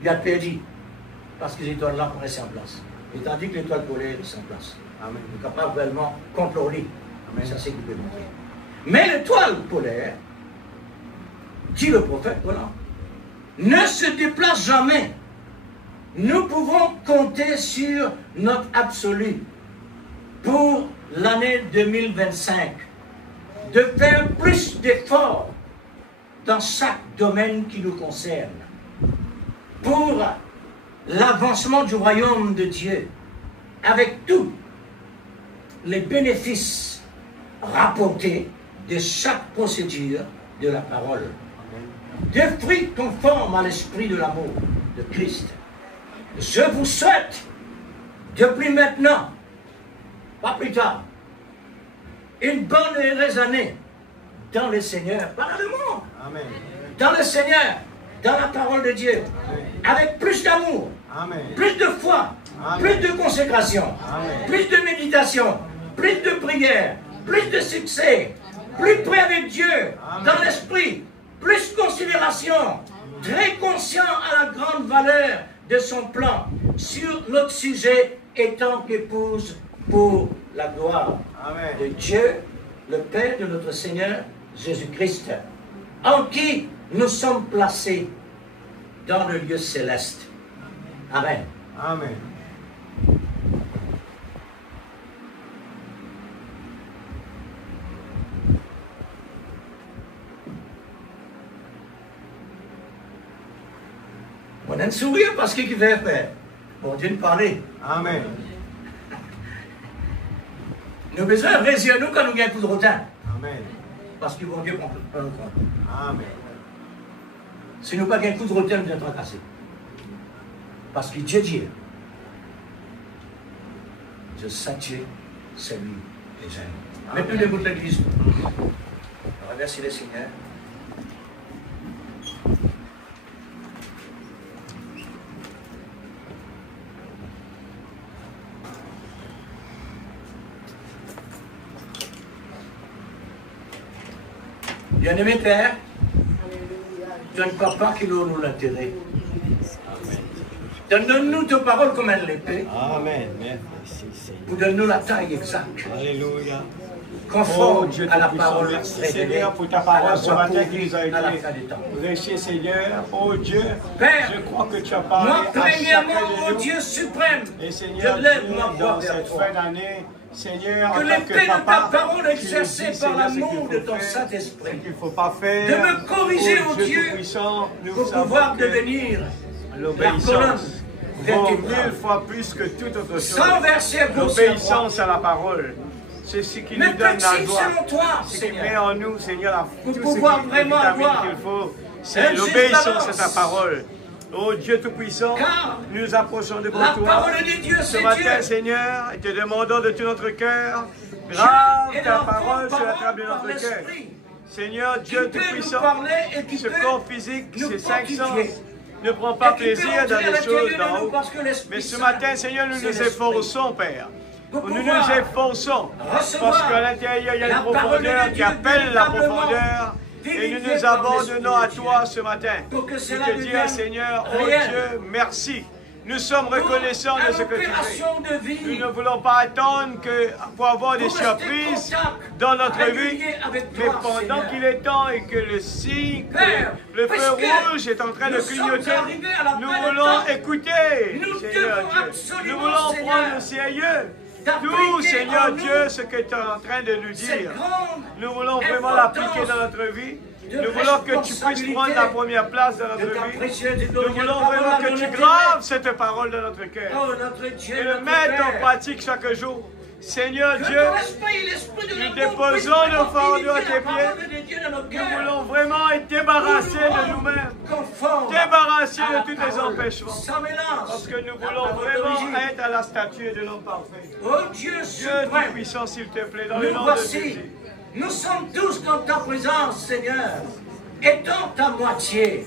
il a perdu, parce que les étoiles là rester en place. Et tandis que l'étoile polaire reste en place. Amen. Il est capable réellement de contrôler. Amen. Ça, c'est ce qu'il peut montrer. Mais l'étoile polaire, dit le prophète, voilà, ne se déplace jamais. Nous pouvons compter sur notre absolu pour l'année 2025 de faire plus d'efforts dans chaque domaine qui nous concerne pour l'avancement du royaume de Dieu avec tous les bénéfices rapportés de chaque procédure de la parole. Des fruits conformes à l'esprit de l'amour de Christ. Je vous souhaite, depuis maintenant, pas plus tard, une bonne et heureuse année dans le Seigneur, par le monde, Amen. dans le Seigneur, dans la parole de Dieu, avec plus d'amour, Amen. plus de foi, Amen. plus de consécration, Amen. plus de méditation, plus de prière, plus de succès, plus près avec Dieu, Amen. dans l'esprit, plus considération, très conscient à la grande valeur de son plan sur notre sujet étant qu'épouse pour la gloire Amen. de Dieu, le Père de notre Seigneur Jésus-Christ, en qui nous sommes placés dans le lieu céleste. Amen. Amen. On a un sourire parce qu'il fait faire. Bon Dieu nous parler. Amen. Nous avons besoin de réussir nous quand nous avons un coup de retard. Amen. Parce que bon Dieu prend nous compte. Amen. Si nous n'avons pas un coup de retard, nous sommes tracassés. Parce que Dieu dit, je salue celui les amis. Maintenant, debout de l'église. Remercie le Seigneur. Bien-aimé Père, tu ne crois pas qu'il nous l'intérêt. Donne-nous ta parole comme elle l'épée. Amen. Merci, Seigneur. Ou donne-nous la taille exacte. Alléluia. Conforme Dieu à la Tout-Puissant, parole merci révélée, Seigneur pour ta à parole la ce voix matin qui nous a à la été fin des temps. prêchée, Seigneur. Oh Dieu, Père, je crois que tu as parlé moi, à chacun premièrement, de ô nous. Dieu suprême, Et Seigneur, je lève Dieu, ma voix dans vers cette toi. fin d'année, Seigneur, en Que tant l'épée que de ta papa, parole tu nous dis, exercée par Seigneur, ce qu'il l'amour faut de ton faire, Saint-Esprit, ce qu'il ne faut pas faire. de me corriger, Oh ô Dieu, Tout-Puissant, nous pour savons pouvoir que devenir la colonne l'obéissance vaut vertébrale. 1000 fois plus que toute autre chose. Sans verser à gauche et à droite. L'obéissance à la parole, c'est ce qui Mais nous donne la petit joie. selon toi, Ce qui met Seigneur. en nous, Seigneur, Pour tout ce pouvoir qui vraiment vitamine avoir qu'il faut, un c'est juste l'obéissance à balance. ta parole. Oh Dieu Tout-Puissant, Car nous nous approchons devant la toi. parole de Dieu, Ce c'est matin, Dieu. Seigneur, et te demandons de tout notre cœur, Dieu grave est ta l'enfant parole sur la parole table de par notre cœur. l'Esprit. Seigneur, Qui Dieu peut nous Tout-Puissant, parler et qui ce peut corps physique, nous ces cinq sens, fortifier. ne prend pas Et qui peut plaisir dans entrer à les l'intérieur choses de d'en nous haut. parce que l'Esprit Mais ce Saint, matin, Seigneur, nous c'est nous l'Esprit. efforçons, Père. Pour Nous pouvoir nous efforçons recevoir parce qu'à l'intérieur, il y a la une parole profondeur de qui Dieu appelle la véritablement profondeur. Et nous vérifiée nous par abandonnons à l'Esprit toi de ce matin Pour que pour cela te devienne dire, Seigneur, oh réel. Dieu, merci. Nous sommes reconnaissants de ce que tu fais. Opération de vie. Nous ne voulons pas attendre pour avoir des Pour rester surprises contact dans notre vie, régulier avec mais toi, pendant Seigneur. qu'il est temps et que le signe, que Père, le feu puisque rouge est en train de nous sommes clignoter, arrivés à la nous fin des voulons temps, écouter, nous Seigneur devons Dieu. absolument, Nous voulons Seigneur, prendre au sérieux d'appliquer tout, Seigneur en nous Dieu, ce que tu es en train de nous cette dire. grande Nous voulons vraiment importance l'appliquer dans notre vie. de Nous voulons que tu puisses responsabilité prendre la première place dans de notre ta vie. précieuse et Nous glorieuse voulons parole vraiment à que nos tu intérêts. graves cette parole dans notre cœur. Oh, notre Dieu, Et le notre mettre en Père. pratique chaque jour. Seigneur Que Dieu, ton esprit, l'esprit de nous l'amour déposons puisse nos vraiment fardeaux à vivifier tes la parole de Dieu dans nos nous cœurs. voulons vraiment être débarrassés de nous-mêmes. Conforme Débarrassés à la de tous les parole, empêchements. sans mélange. Parce que nous La voulons parole vraiment d'origine. être à la statue de l'homme parfait. Oh Dieu Dieu suprême, Tout-Puissant, s'il te plaît, dans le nous nom de voici. Jésus. Nous sommes tous dans ta présence, Seigneur, et dans ta moitié.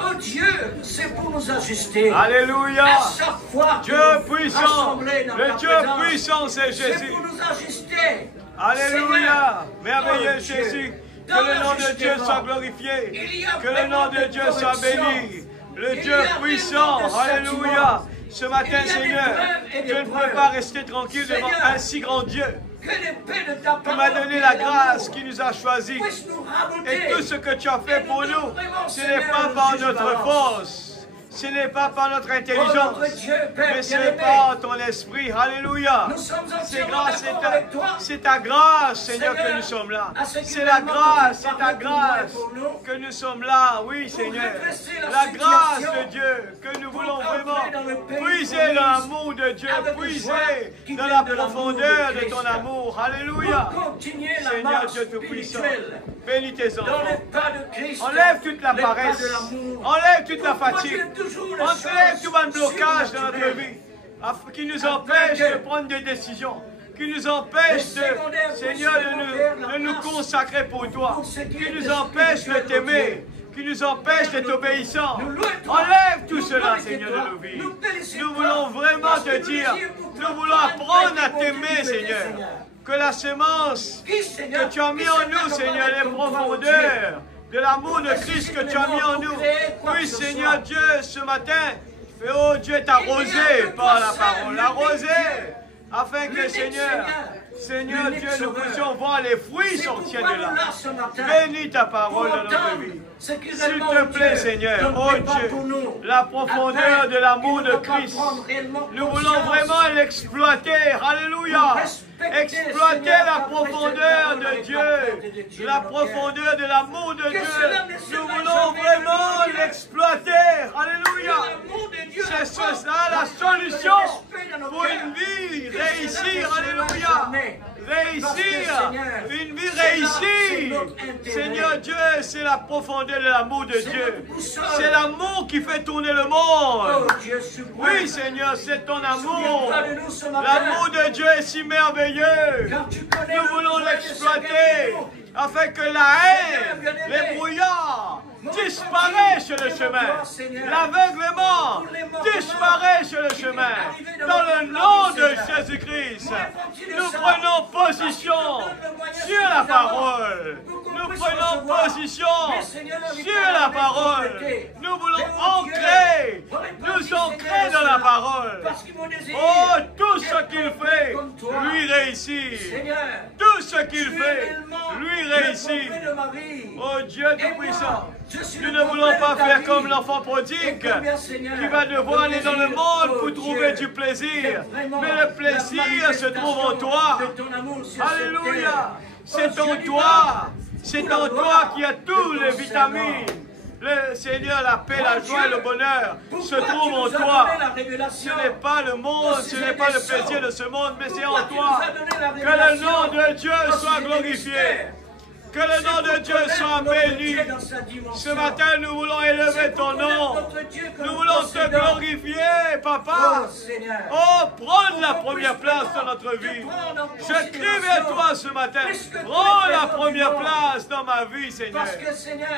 Oh Dieu, c'est pour nous ajuster. Alléluia. À chaque fois que Dieu nous puissant, rassemblés dans le ta Dieu présence, puissant, c'est c'est Jésus. pour nous ajuster. Alléluia. Seigneur, Merveilleux oh Dieu, Jésus. dans Que le nom de Dieu l'ajustement, soit glorifié. il y a Que le vraiment nom de des Dieu soit corrections. béni. Le Il Dieu y a puissant. vraiment des Alléluia. châtiments. Ce matin, Il y a des Seigneur, preuves et des je ne peux preuves. pas rester tranquille devant Seigneur, un si grand Dieu Que l'épée de ta qui parole m'a donné et la l'amour grâce, qui nous a choisis. puisse nous raboter. Et tout ce que tu as fait Et pour nous nous, vraiment, ce n'est Seigneur, pas par juste notre balance. force, ce n'est pas par notre Oh, intelligence, notre Dieu, Père mais c'est bien-aimé, par ton esprit. Alléluia. nous sommes C'est entièrement grâce, d'accord avec toi. c'est ta grâce, Seigneur, Seigneur, que nous sommes là. à ce que C'est la vraiment grâce, tu c'est ta parles pour moi et grâce pour nous, que nous sommes là. Oui, Seigneur. redresser la La grâce situation, de Dieu que nous pour voulons entrer vraiment dans le pays puiser promis, dans l'amour de Dieu, avec puiser joie qui dans vient la de l'amour profondeur de de ton Christ. amour. Alléluia. pour continuer la Seigneur marche Dieu Tout-Puissant, spirituelle bénis tes dans enfants. les pas de Christ, Enlève toute la les pas paresse. de l'amour. Enlève toute la Pour fatigue. produire toujours les Enlève choses tout un blocage dans notre surnaturelles. vie qui nous empêche de prendre des décisions, qui nous empêche de, Seigneur, de nous consacrer pour toi, qui nous empêche de t'aimer, qui nous empêche d'être obéissants. Enlève tout cela, Seigneur, de nos vies. Nous voulons vraiment te dire, nous voulons apprendre à t'aimer, Seigneur. Que la semence que tu as mis en nous, Seigneur, les profondeurs de l'amour de Christ que tu as mis en nous, oui, Seigneur Dieu, ce matin, oh Dieu, t'arroser par la parole, arroser, afin que, Seigneur Dieu, nous puissions voir les fruits sortir de là. Bénis ta parole dans notre vie. S'il te plaît, Seigneur, oh Dieu, la profondeur de l'amour de Christ, nous voulons vraiment l'exploiter. Alléluia. Exploiter la profondeur de Dieu, la profondeur de l'amour de Dieu. Nous voulons vraiment l'exploiter. Alléluia. C'est cela la solution pour une vie réussir. Alléluia. Réussir, une vie réussie. Seigneur Dieu, c'est la profondeur de l'amour de Dieu. C'est l'amour qui fait tourner le monde. Oui, Seigneur, c'est ton amour. L'amour de Dieu est si merveilleux. Nous voulons l'exploiter afin que la haine, les brouillards disparaissent sur le chemin. L'aveuglement disparaît sur le chemin. Dans le nom de Jésus-Christ, nous prenons position sur la parole. Nous prenons position sur la parole. Nous voulons ancrer, nous ancrer dans la parole. Oh, tout ce qu'il fait, lui réussit. Tout ce qu'il fait, lui réussit. Oh Dieu Tout-Puissant, nous ne voulons pas faire comme l'enfant prodigue qui va devoir aller dans le monde pour trouver du plaisir. Mais le plaisir se trouve en toi. Alléluia. C'est en toi. C'est en toi qu'il y a toutes les vitamines. Le Seigneur, la paix, la joie et le bonheur se trouvent en toi. Ce n'est pas le monde, ce n'est pas le plaisir de ce monde, mais c'est en toi. Que le nom de Dieu soit glorifié. Que le nom de Dieu soit béni. Ce matin, nous voulons élever ton nom. Nous voulons te glorifier, Papa. Oh, prends la première place dans notre vie. Je crie vers toi ce matin. Prends la première place dans ma vie, Seigneur.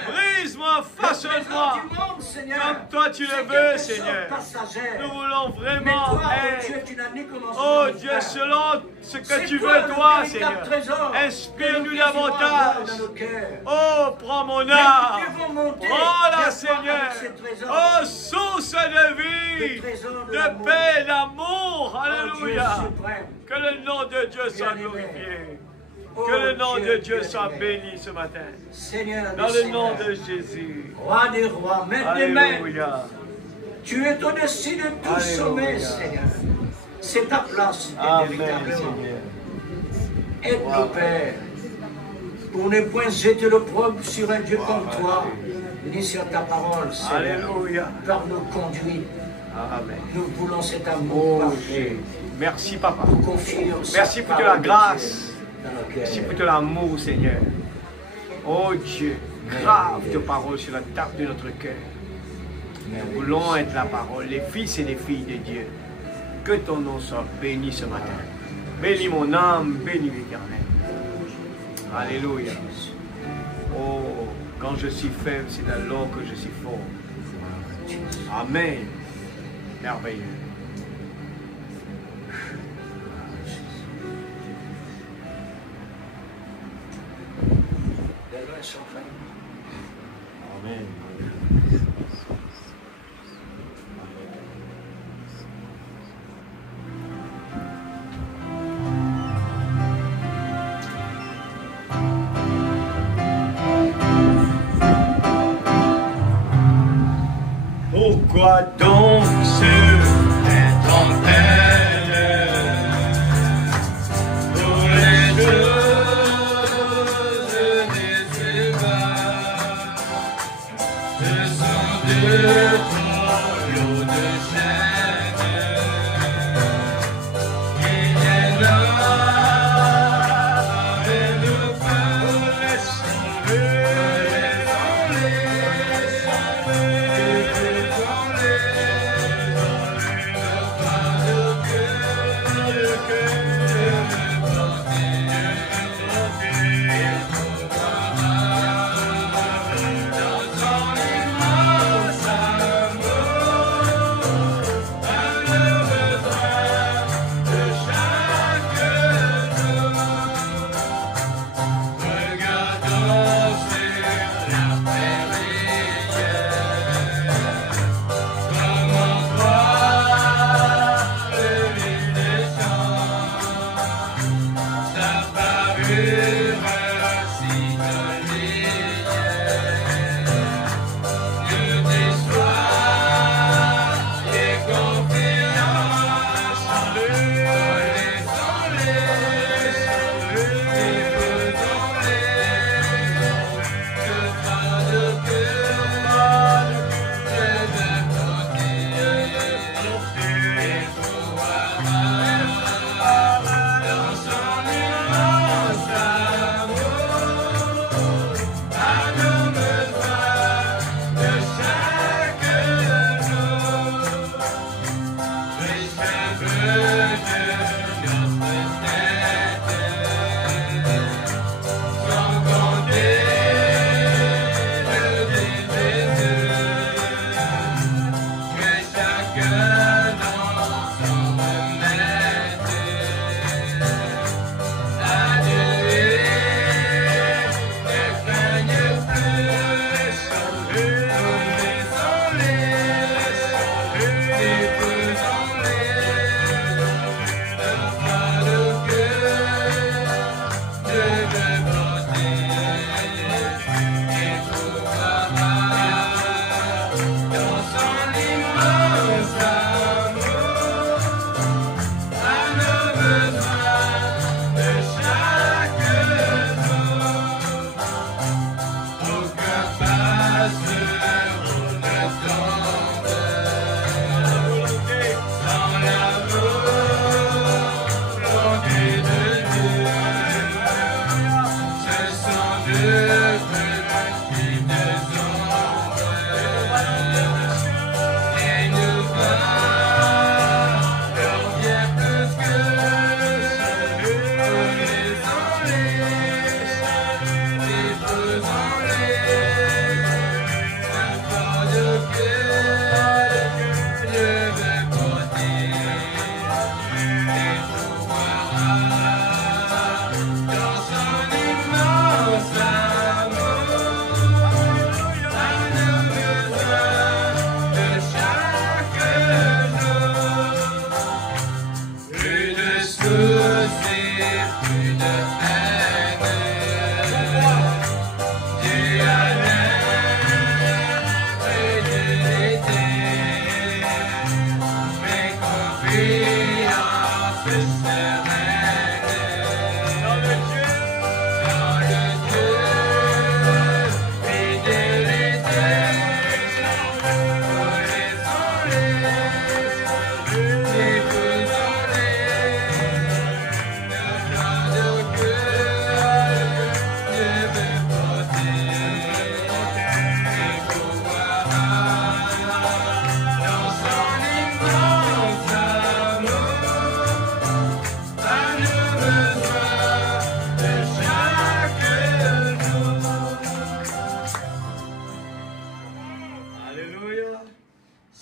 Brise-moi, façonne-moi comme toi tu le veux, Seigneur. Nous voulons vraiment être, oh Dieu, selon ce que tu veux, toi, Seigneur. Inspire-nous davantage. Oh, prends mon âme. Prends-la, Seigneur. Oh, source de vie, de paix, d'amour. Alléluia. Que le nom de Dieu soit glorifié. Que le nom de Dieu soit béni ce matin. Dans le nom de Jésus. Roi des rois, maître des maîtres. Alléluia. Tu es au-dessus de tout sommet, Seigneur. C'est ta place, véritablement. Aide-nous, Père, pour ne point jeter l'opprobre sur un Dieu comme toi, ni sur ta parole, Seigneur. Alléluia. Par nos conduites. Amen. Nous voulons cet amour parfait. Merci, Papa. Confie-nous Merci pour de la grâce. Merci pour de l'amour, Seigneur. Oh Dieu, grave de paroles sur la table de notre cœur. Nous voulons être la parole, les fils et les filles de Dieu. Que ton nom soit béni ce matin. Bénis mon âme, bénis l'Éternel. Alléluia. Oh, quand je suis faible, c'est alors que je suis fort. Amen. Merveilleux. Amen. Pourquoi donc cette tempête pour les choses décevantes? Ce sont de ton lot de chaînes qui viennent là et nous laissons-les.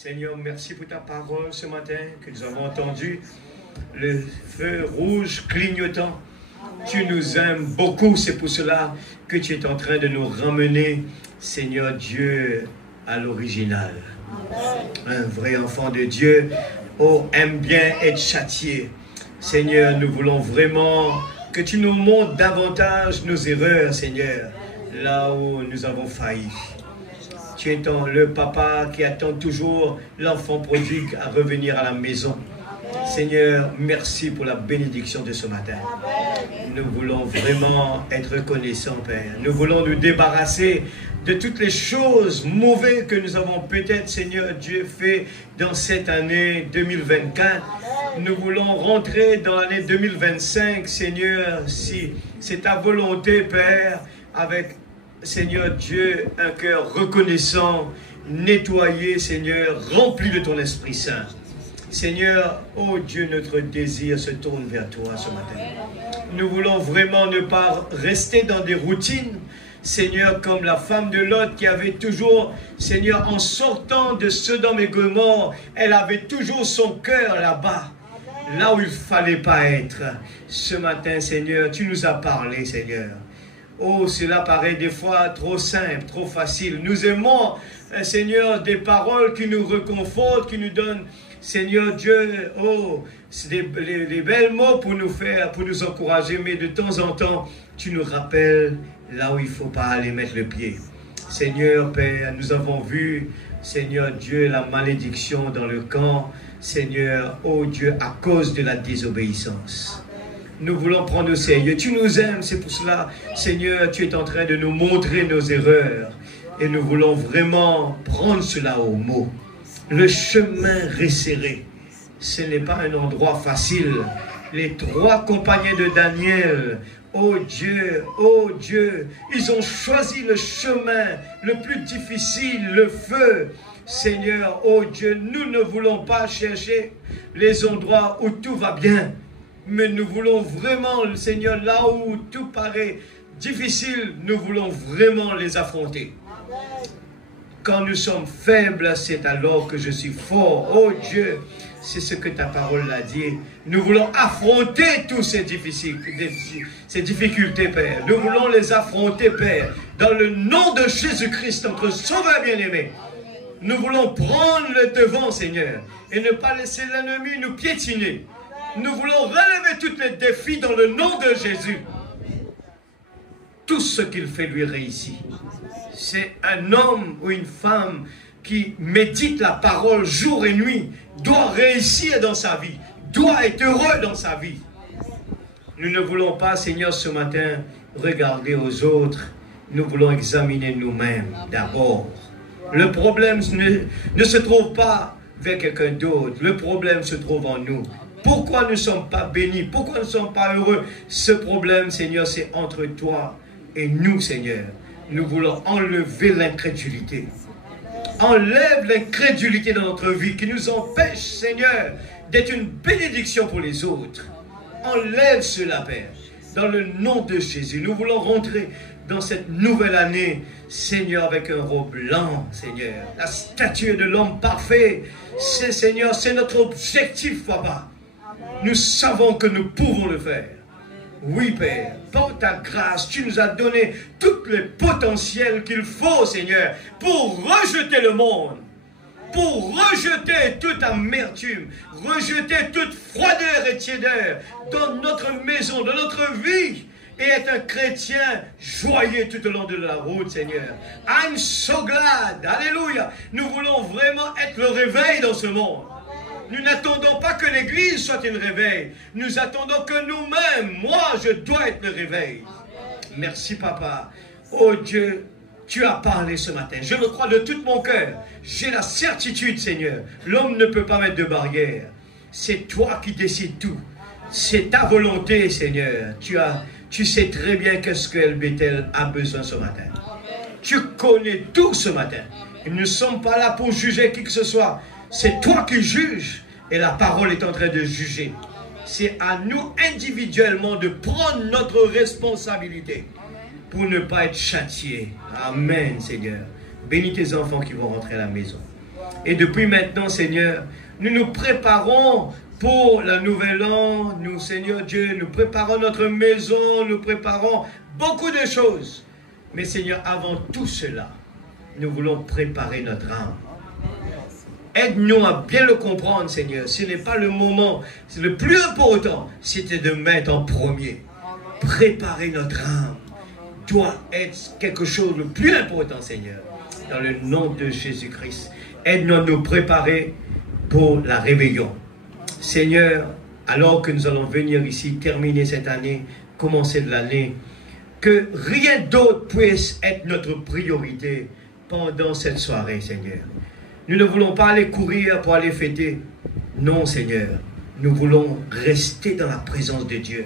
Seigneur, merci pour ta parole ce matin que nous avons entendu. Le feu rouge clignotant. Tu nous aimes beaucoup, c'est pour cela que tu es en train de nous ramener, Seigneur Dieu, à l'original. Un vrai enfant de Dieu, oh, aime bien être châtié. Seigneur, nous voulons vraiment que tu nous montres davantage nos erreurs, Seigneur, là où nous avons failli. Tu es le papa qui attend toujours l'enfant prodigue à revenir à la maison. Seigneur, merci pour la bénédiction de ce matin. Nous voulons vraiment être reconnaissants, Père. Nous voulons nous débarrasser de toutes les choses mauvaises que nous avons peut-être, Seigneur Dieu, fait dans cette année 2024. Nous voulons rentrer dans l'année 2025, Seigneur, si c'est ta volonté, Père, avec, Seigneur Dieu, un cœur reconnaissant, nettoyé, Seigneur, rempli de ton Esprit Saint. Seigneur, oh Dieu, notre désir se tourne vers toi ce matin. Nous voulons vraiment ne pas rester dans des routines, Seigneur, comme la femme de Lot qui avait toujours, Seigneur, en sortant de Sodome et Gomorrhe, elle avait toujours son cœur là-bas, là où il ne fallait pas être. Ce matin, Seigneur, tu nous as parlé, Seigneur. Oh, cela paraît des fois trop simple, trop facile. Nous aimons, Seigneur, des paroles qui nous réconfortent, qui nous donnent, Seigneur Dieu, oh, des belles mots pour nous faire, pour nous encourager, mais de temps en temps, tu nous rappelles là où il ne faut pas aller mettre le pied. Seigneur, Père, nous avons vu, Seigneur Dieu, la malédiction dans le camp, Seigneur, oh Dieu, à cause de la désobéissance. Nous voulons prendre au sérieux. Tu nous aimes, c'est pour cela, Seigneur, tu es en train de nous montrer nos erreurs. Et nous voulons vraiment prendre cela au mot. Le chemin resserré, ce n'est pas un endroit facile. Les 3 compagnons de Daniel, oh Dieu, ils ont choisi le chemin le plus difficile, le feu. Seigneur, oh Dieu, nous ne voulons pas chercher les endroits où tout va bien. Mais nous voulons vraiment, Seigneur, là où tout paraît difficile, nous voulons vraiment les affronter. Quand nous sommes faibles, c'est alors que je suis fort. Oh Dieu, c'est ce que ta parole l'a dit. Nous voulons affronter toutes ces difficultés, Père. Nous voulons les affronter, Père. Dans le nom de Jésus-Christ, notre Sauveur bien-aimé. Nous voulons prendre le devant, Seigneur, et ne pas laisser l'ennemi nous piétiner. Nous voulons relever tous les défis dans le nom de Jésus. Tout ce qu'il fait lui réussit. C'est un homme ou une femme qui médite la parole jour et nuit, doit réussir dans sa vie, doit être heureux dans sa vie. Nous ne voulons pas, Seigneur, ce matin, regarder aux autres. Nous voulons examiner nous-mêmes d'abord. Le problème ne se trouve pas vers quelqu'un d'autre. Le problème se trouve en nous. Pourquoi nous ne sommes pas bénis? Pourquoi nous ne sommes pas heureux? Ce problème, Seigneur, c'est entre toi Et nous, Seigneur, nous voulons enlever l'incrédulité. Enlève l'incrédulité dans notre vie qui nous empêche, Seigneur, d'être une bénédiction pour les autres. Enlève cela, Père. Dans le nom de Jésus, nous voulons rentrer dans cette nouvelle année, Seigneur, avec un robe blanc, Seigneur. La statue de l'homme parfait, c'est, Seigneur, c'est notre objectif, Papa. Nous savons que nous pouvons le faire. Oui, Père, par ta grâce, tu nous as donné tous les potentiels qu'il faut, Seigneur, pour rejeter le monde, pour rejeter toute amertume, rejeter toute froideur et tiédeur dans notre maison, dans notre vie, et être un chrétien joyeux tout au long de la route, Seigneur. I'm so glad, alléluia. Nous voulons vraiment être le réveil dans ce monde. Nous n'attendons pas que l'Église soit une réveil. Nous attendons que nous-mêmes, moi, je dois être le réveil. Merci, Papa. Oh Dieu, tu as parlé ce matin. Je le crois de tout mon cœur. J'ai la certitude, Seigneur. L'homme ne peut pas mettre de barrière. C'est toi qui décides tout. C'est ta volonté, Seigneur. Tu sais très bien qu'est-ce que El Bethel a besoin ce matin. Tu connais tout ce matin. Nous ne sommes pas là pour juger qui que ce soit. C'est toi qui juges et la parole est en train de juger. C'est à nous individuellement de prendre notre responsabilité pour ne pas être châtiés. Amen, Seigneur. Bénis tes enfants qui vont rentrer à la maison. Et depuis maintenant, Seigneur, nous nous préparons pour la nouvelle an. Nous, Seigneur Dieu, nous préparons notre maison, nous préparons beaucoup de choses. Mais Seigneur, avant tout cela, nous voulons préparer notre âme. Aide-nous à bien le comprendre, Seigneur. Ce n'est pas le moment. C'est le plus important, c'était de mettre en premier. Préparer notre âme doit être quelque chose de plus important, Seigneur. Dans le nom de Jésus-Christ, aide-nous à nous préparer pour la réveillon. Seigneur, alors que nous allons venir ici, terminer cette année, commencer de l'année, que rien d'autre puisse être notre priorité pendant cette soirée, Seigneur. Nous ne voulons pas aller courir pour aller fêter. Non, Seigneur. Nous voulons rester dans la présence de Dieu.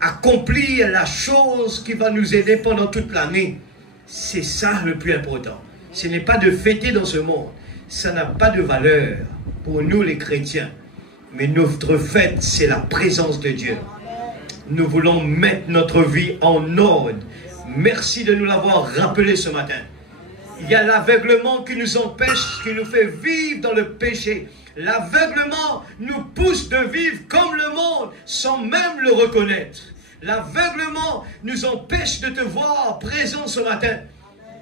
Accomplir la chose qui va nous aider pendant toute l'année. C'est ça le plus important. Ce n'est pas de fêter dans ce monde. Ça n'a pas de valeur pour nous les chrétiens. Mais notre fête, c'est la présence de Dieu. Nous voulons mettre notre vie en ordre. Merci de nous l'avoir rappelé ce matin. Il y a l'aveuglement qui nous empêche, qui nous fait vivre dans le péché. L'aveuglement nous pousse de vivre comme le monde, sans même le reconnaître. L'aveuglement nous empêche de te voir présent ce matin.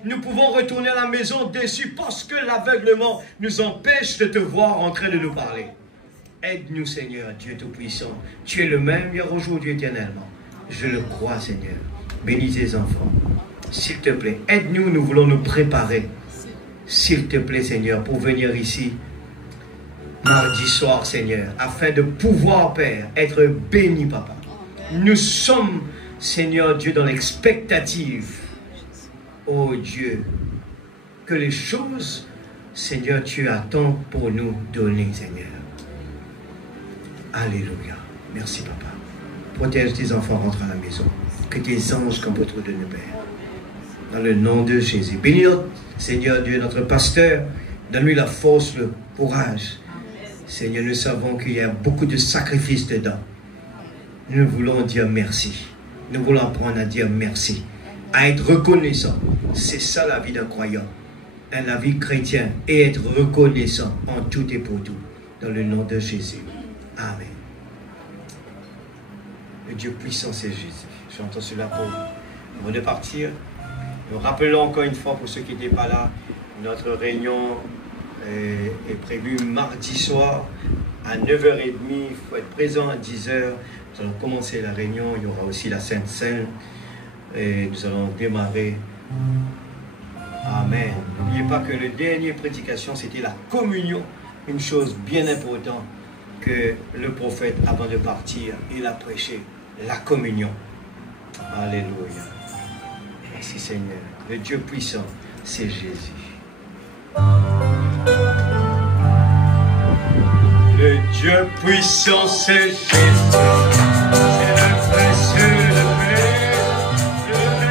Nous pouvons retourner à la maison déçus parce que l'aveuglement nous empêche de te voir en train de nous parler. Aide-nous, Seigneur, Dieu Tout-Puissant. Tu es le même hier, aujourd'hui, éternellement. Je le crois, Seigneur. Bénis tes enfants. S'il te plaît, aide-nous, nous voulons nous préparer. S'il te plaît, Seigneur, pour venir ici mardi soir, Seigneur, afin de pouvoir, Père, être béni, Papa. Nous sommes, Seigneur Dieu, dans l'expectative. Oh Dieu, que les choses, Seigneur, tu attends pour nous donner, Seigneur. Alléluia. Merci, Papa. Protège tes enfants, rentre à la maison. Que tes anges comme autour de nous, Père. Dans le nom de Jésus. Bénis notre Seigneur Dieu, notre pasteur. Donne-lui la force, le courage. Seigneur, nous savons qu'il y a beaucoup de sacrifices dedans. Nous voulons dire merci. Nous voulons apprendre à dire merci. À être reconnaissant. C'est ça la vie d'un croyant. La vie chrétienne. Et être reconnaissant en tout et pour tout. Dans le nom de Jésus. Amen. Le Dieu puissant, c'est Jésus. J'entends cela pour nous. Avant de partir, nous rappelons encore une fois pour ceux qui n'étaient pas là, notre réunion est prévue mardi soir à 9h30. Il faut être présent à 10h. Nous allons commencer la réunion. Il y aura aussi la Sainte Seine. Et nous allons démarrer. Amen. N'oubliez pas que la dernière prédication, c'était la communion. Une chose bien importante que le prophète, avant de partir, il a prêché. La communion. Alléluia. Merci Seigneur. Le Dieu puissant, c'est Jésus. Le Dieu puissant, c'est Jésus. C'est le précieux, le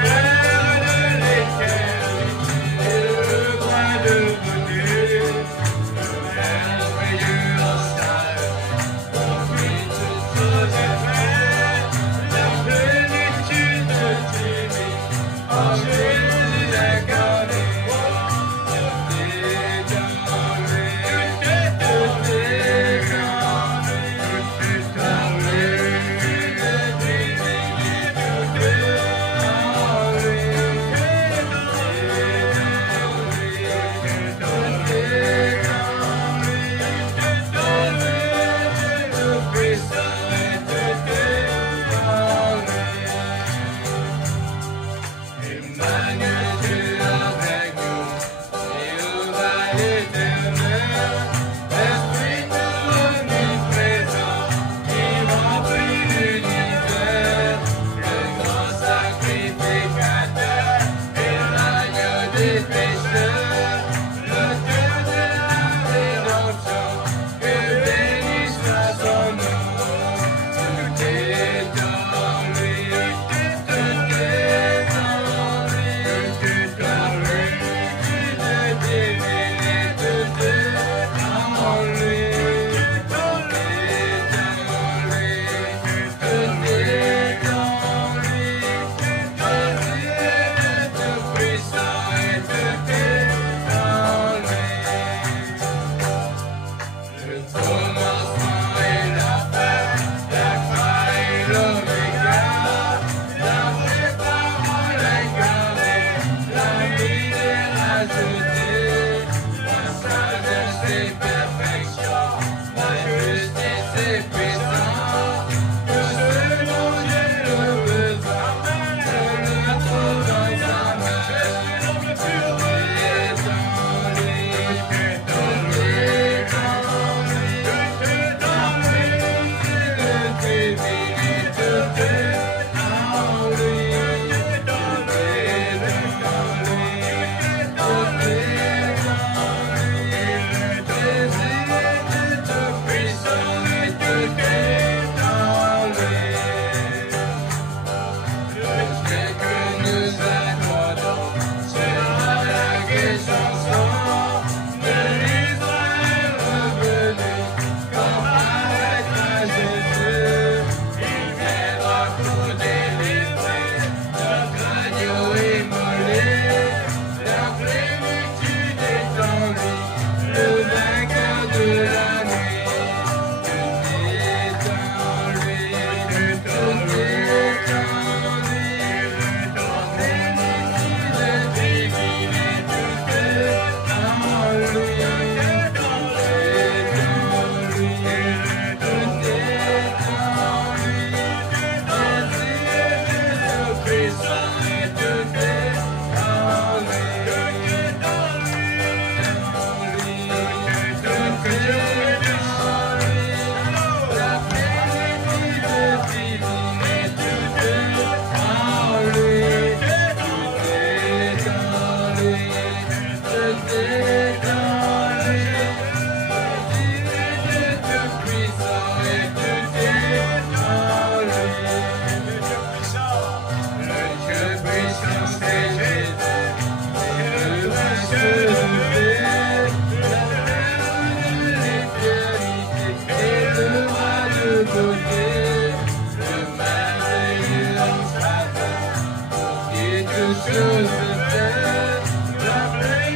Chose de faire,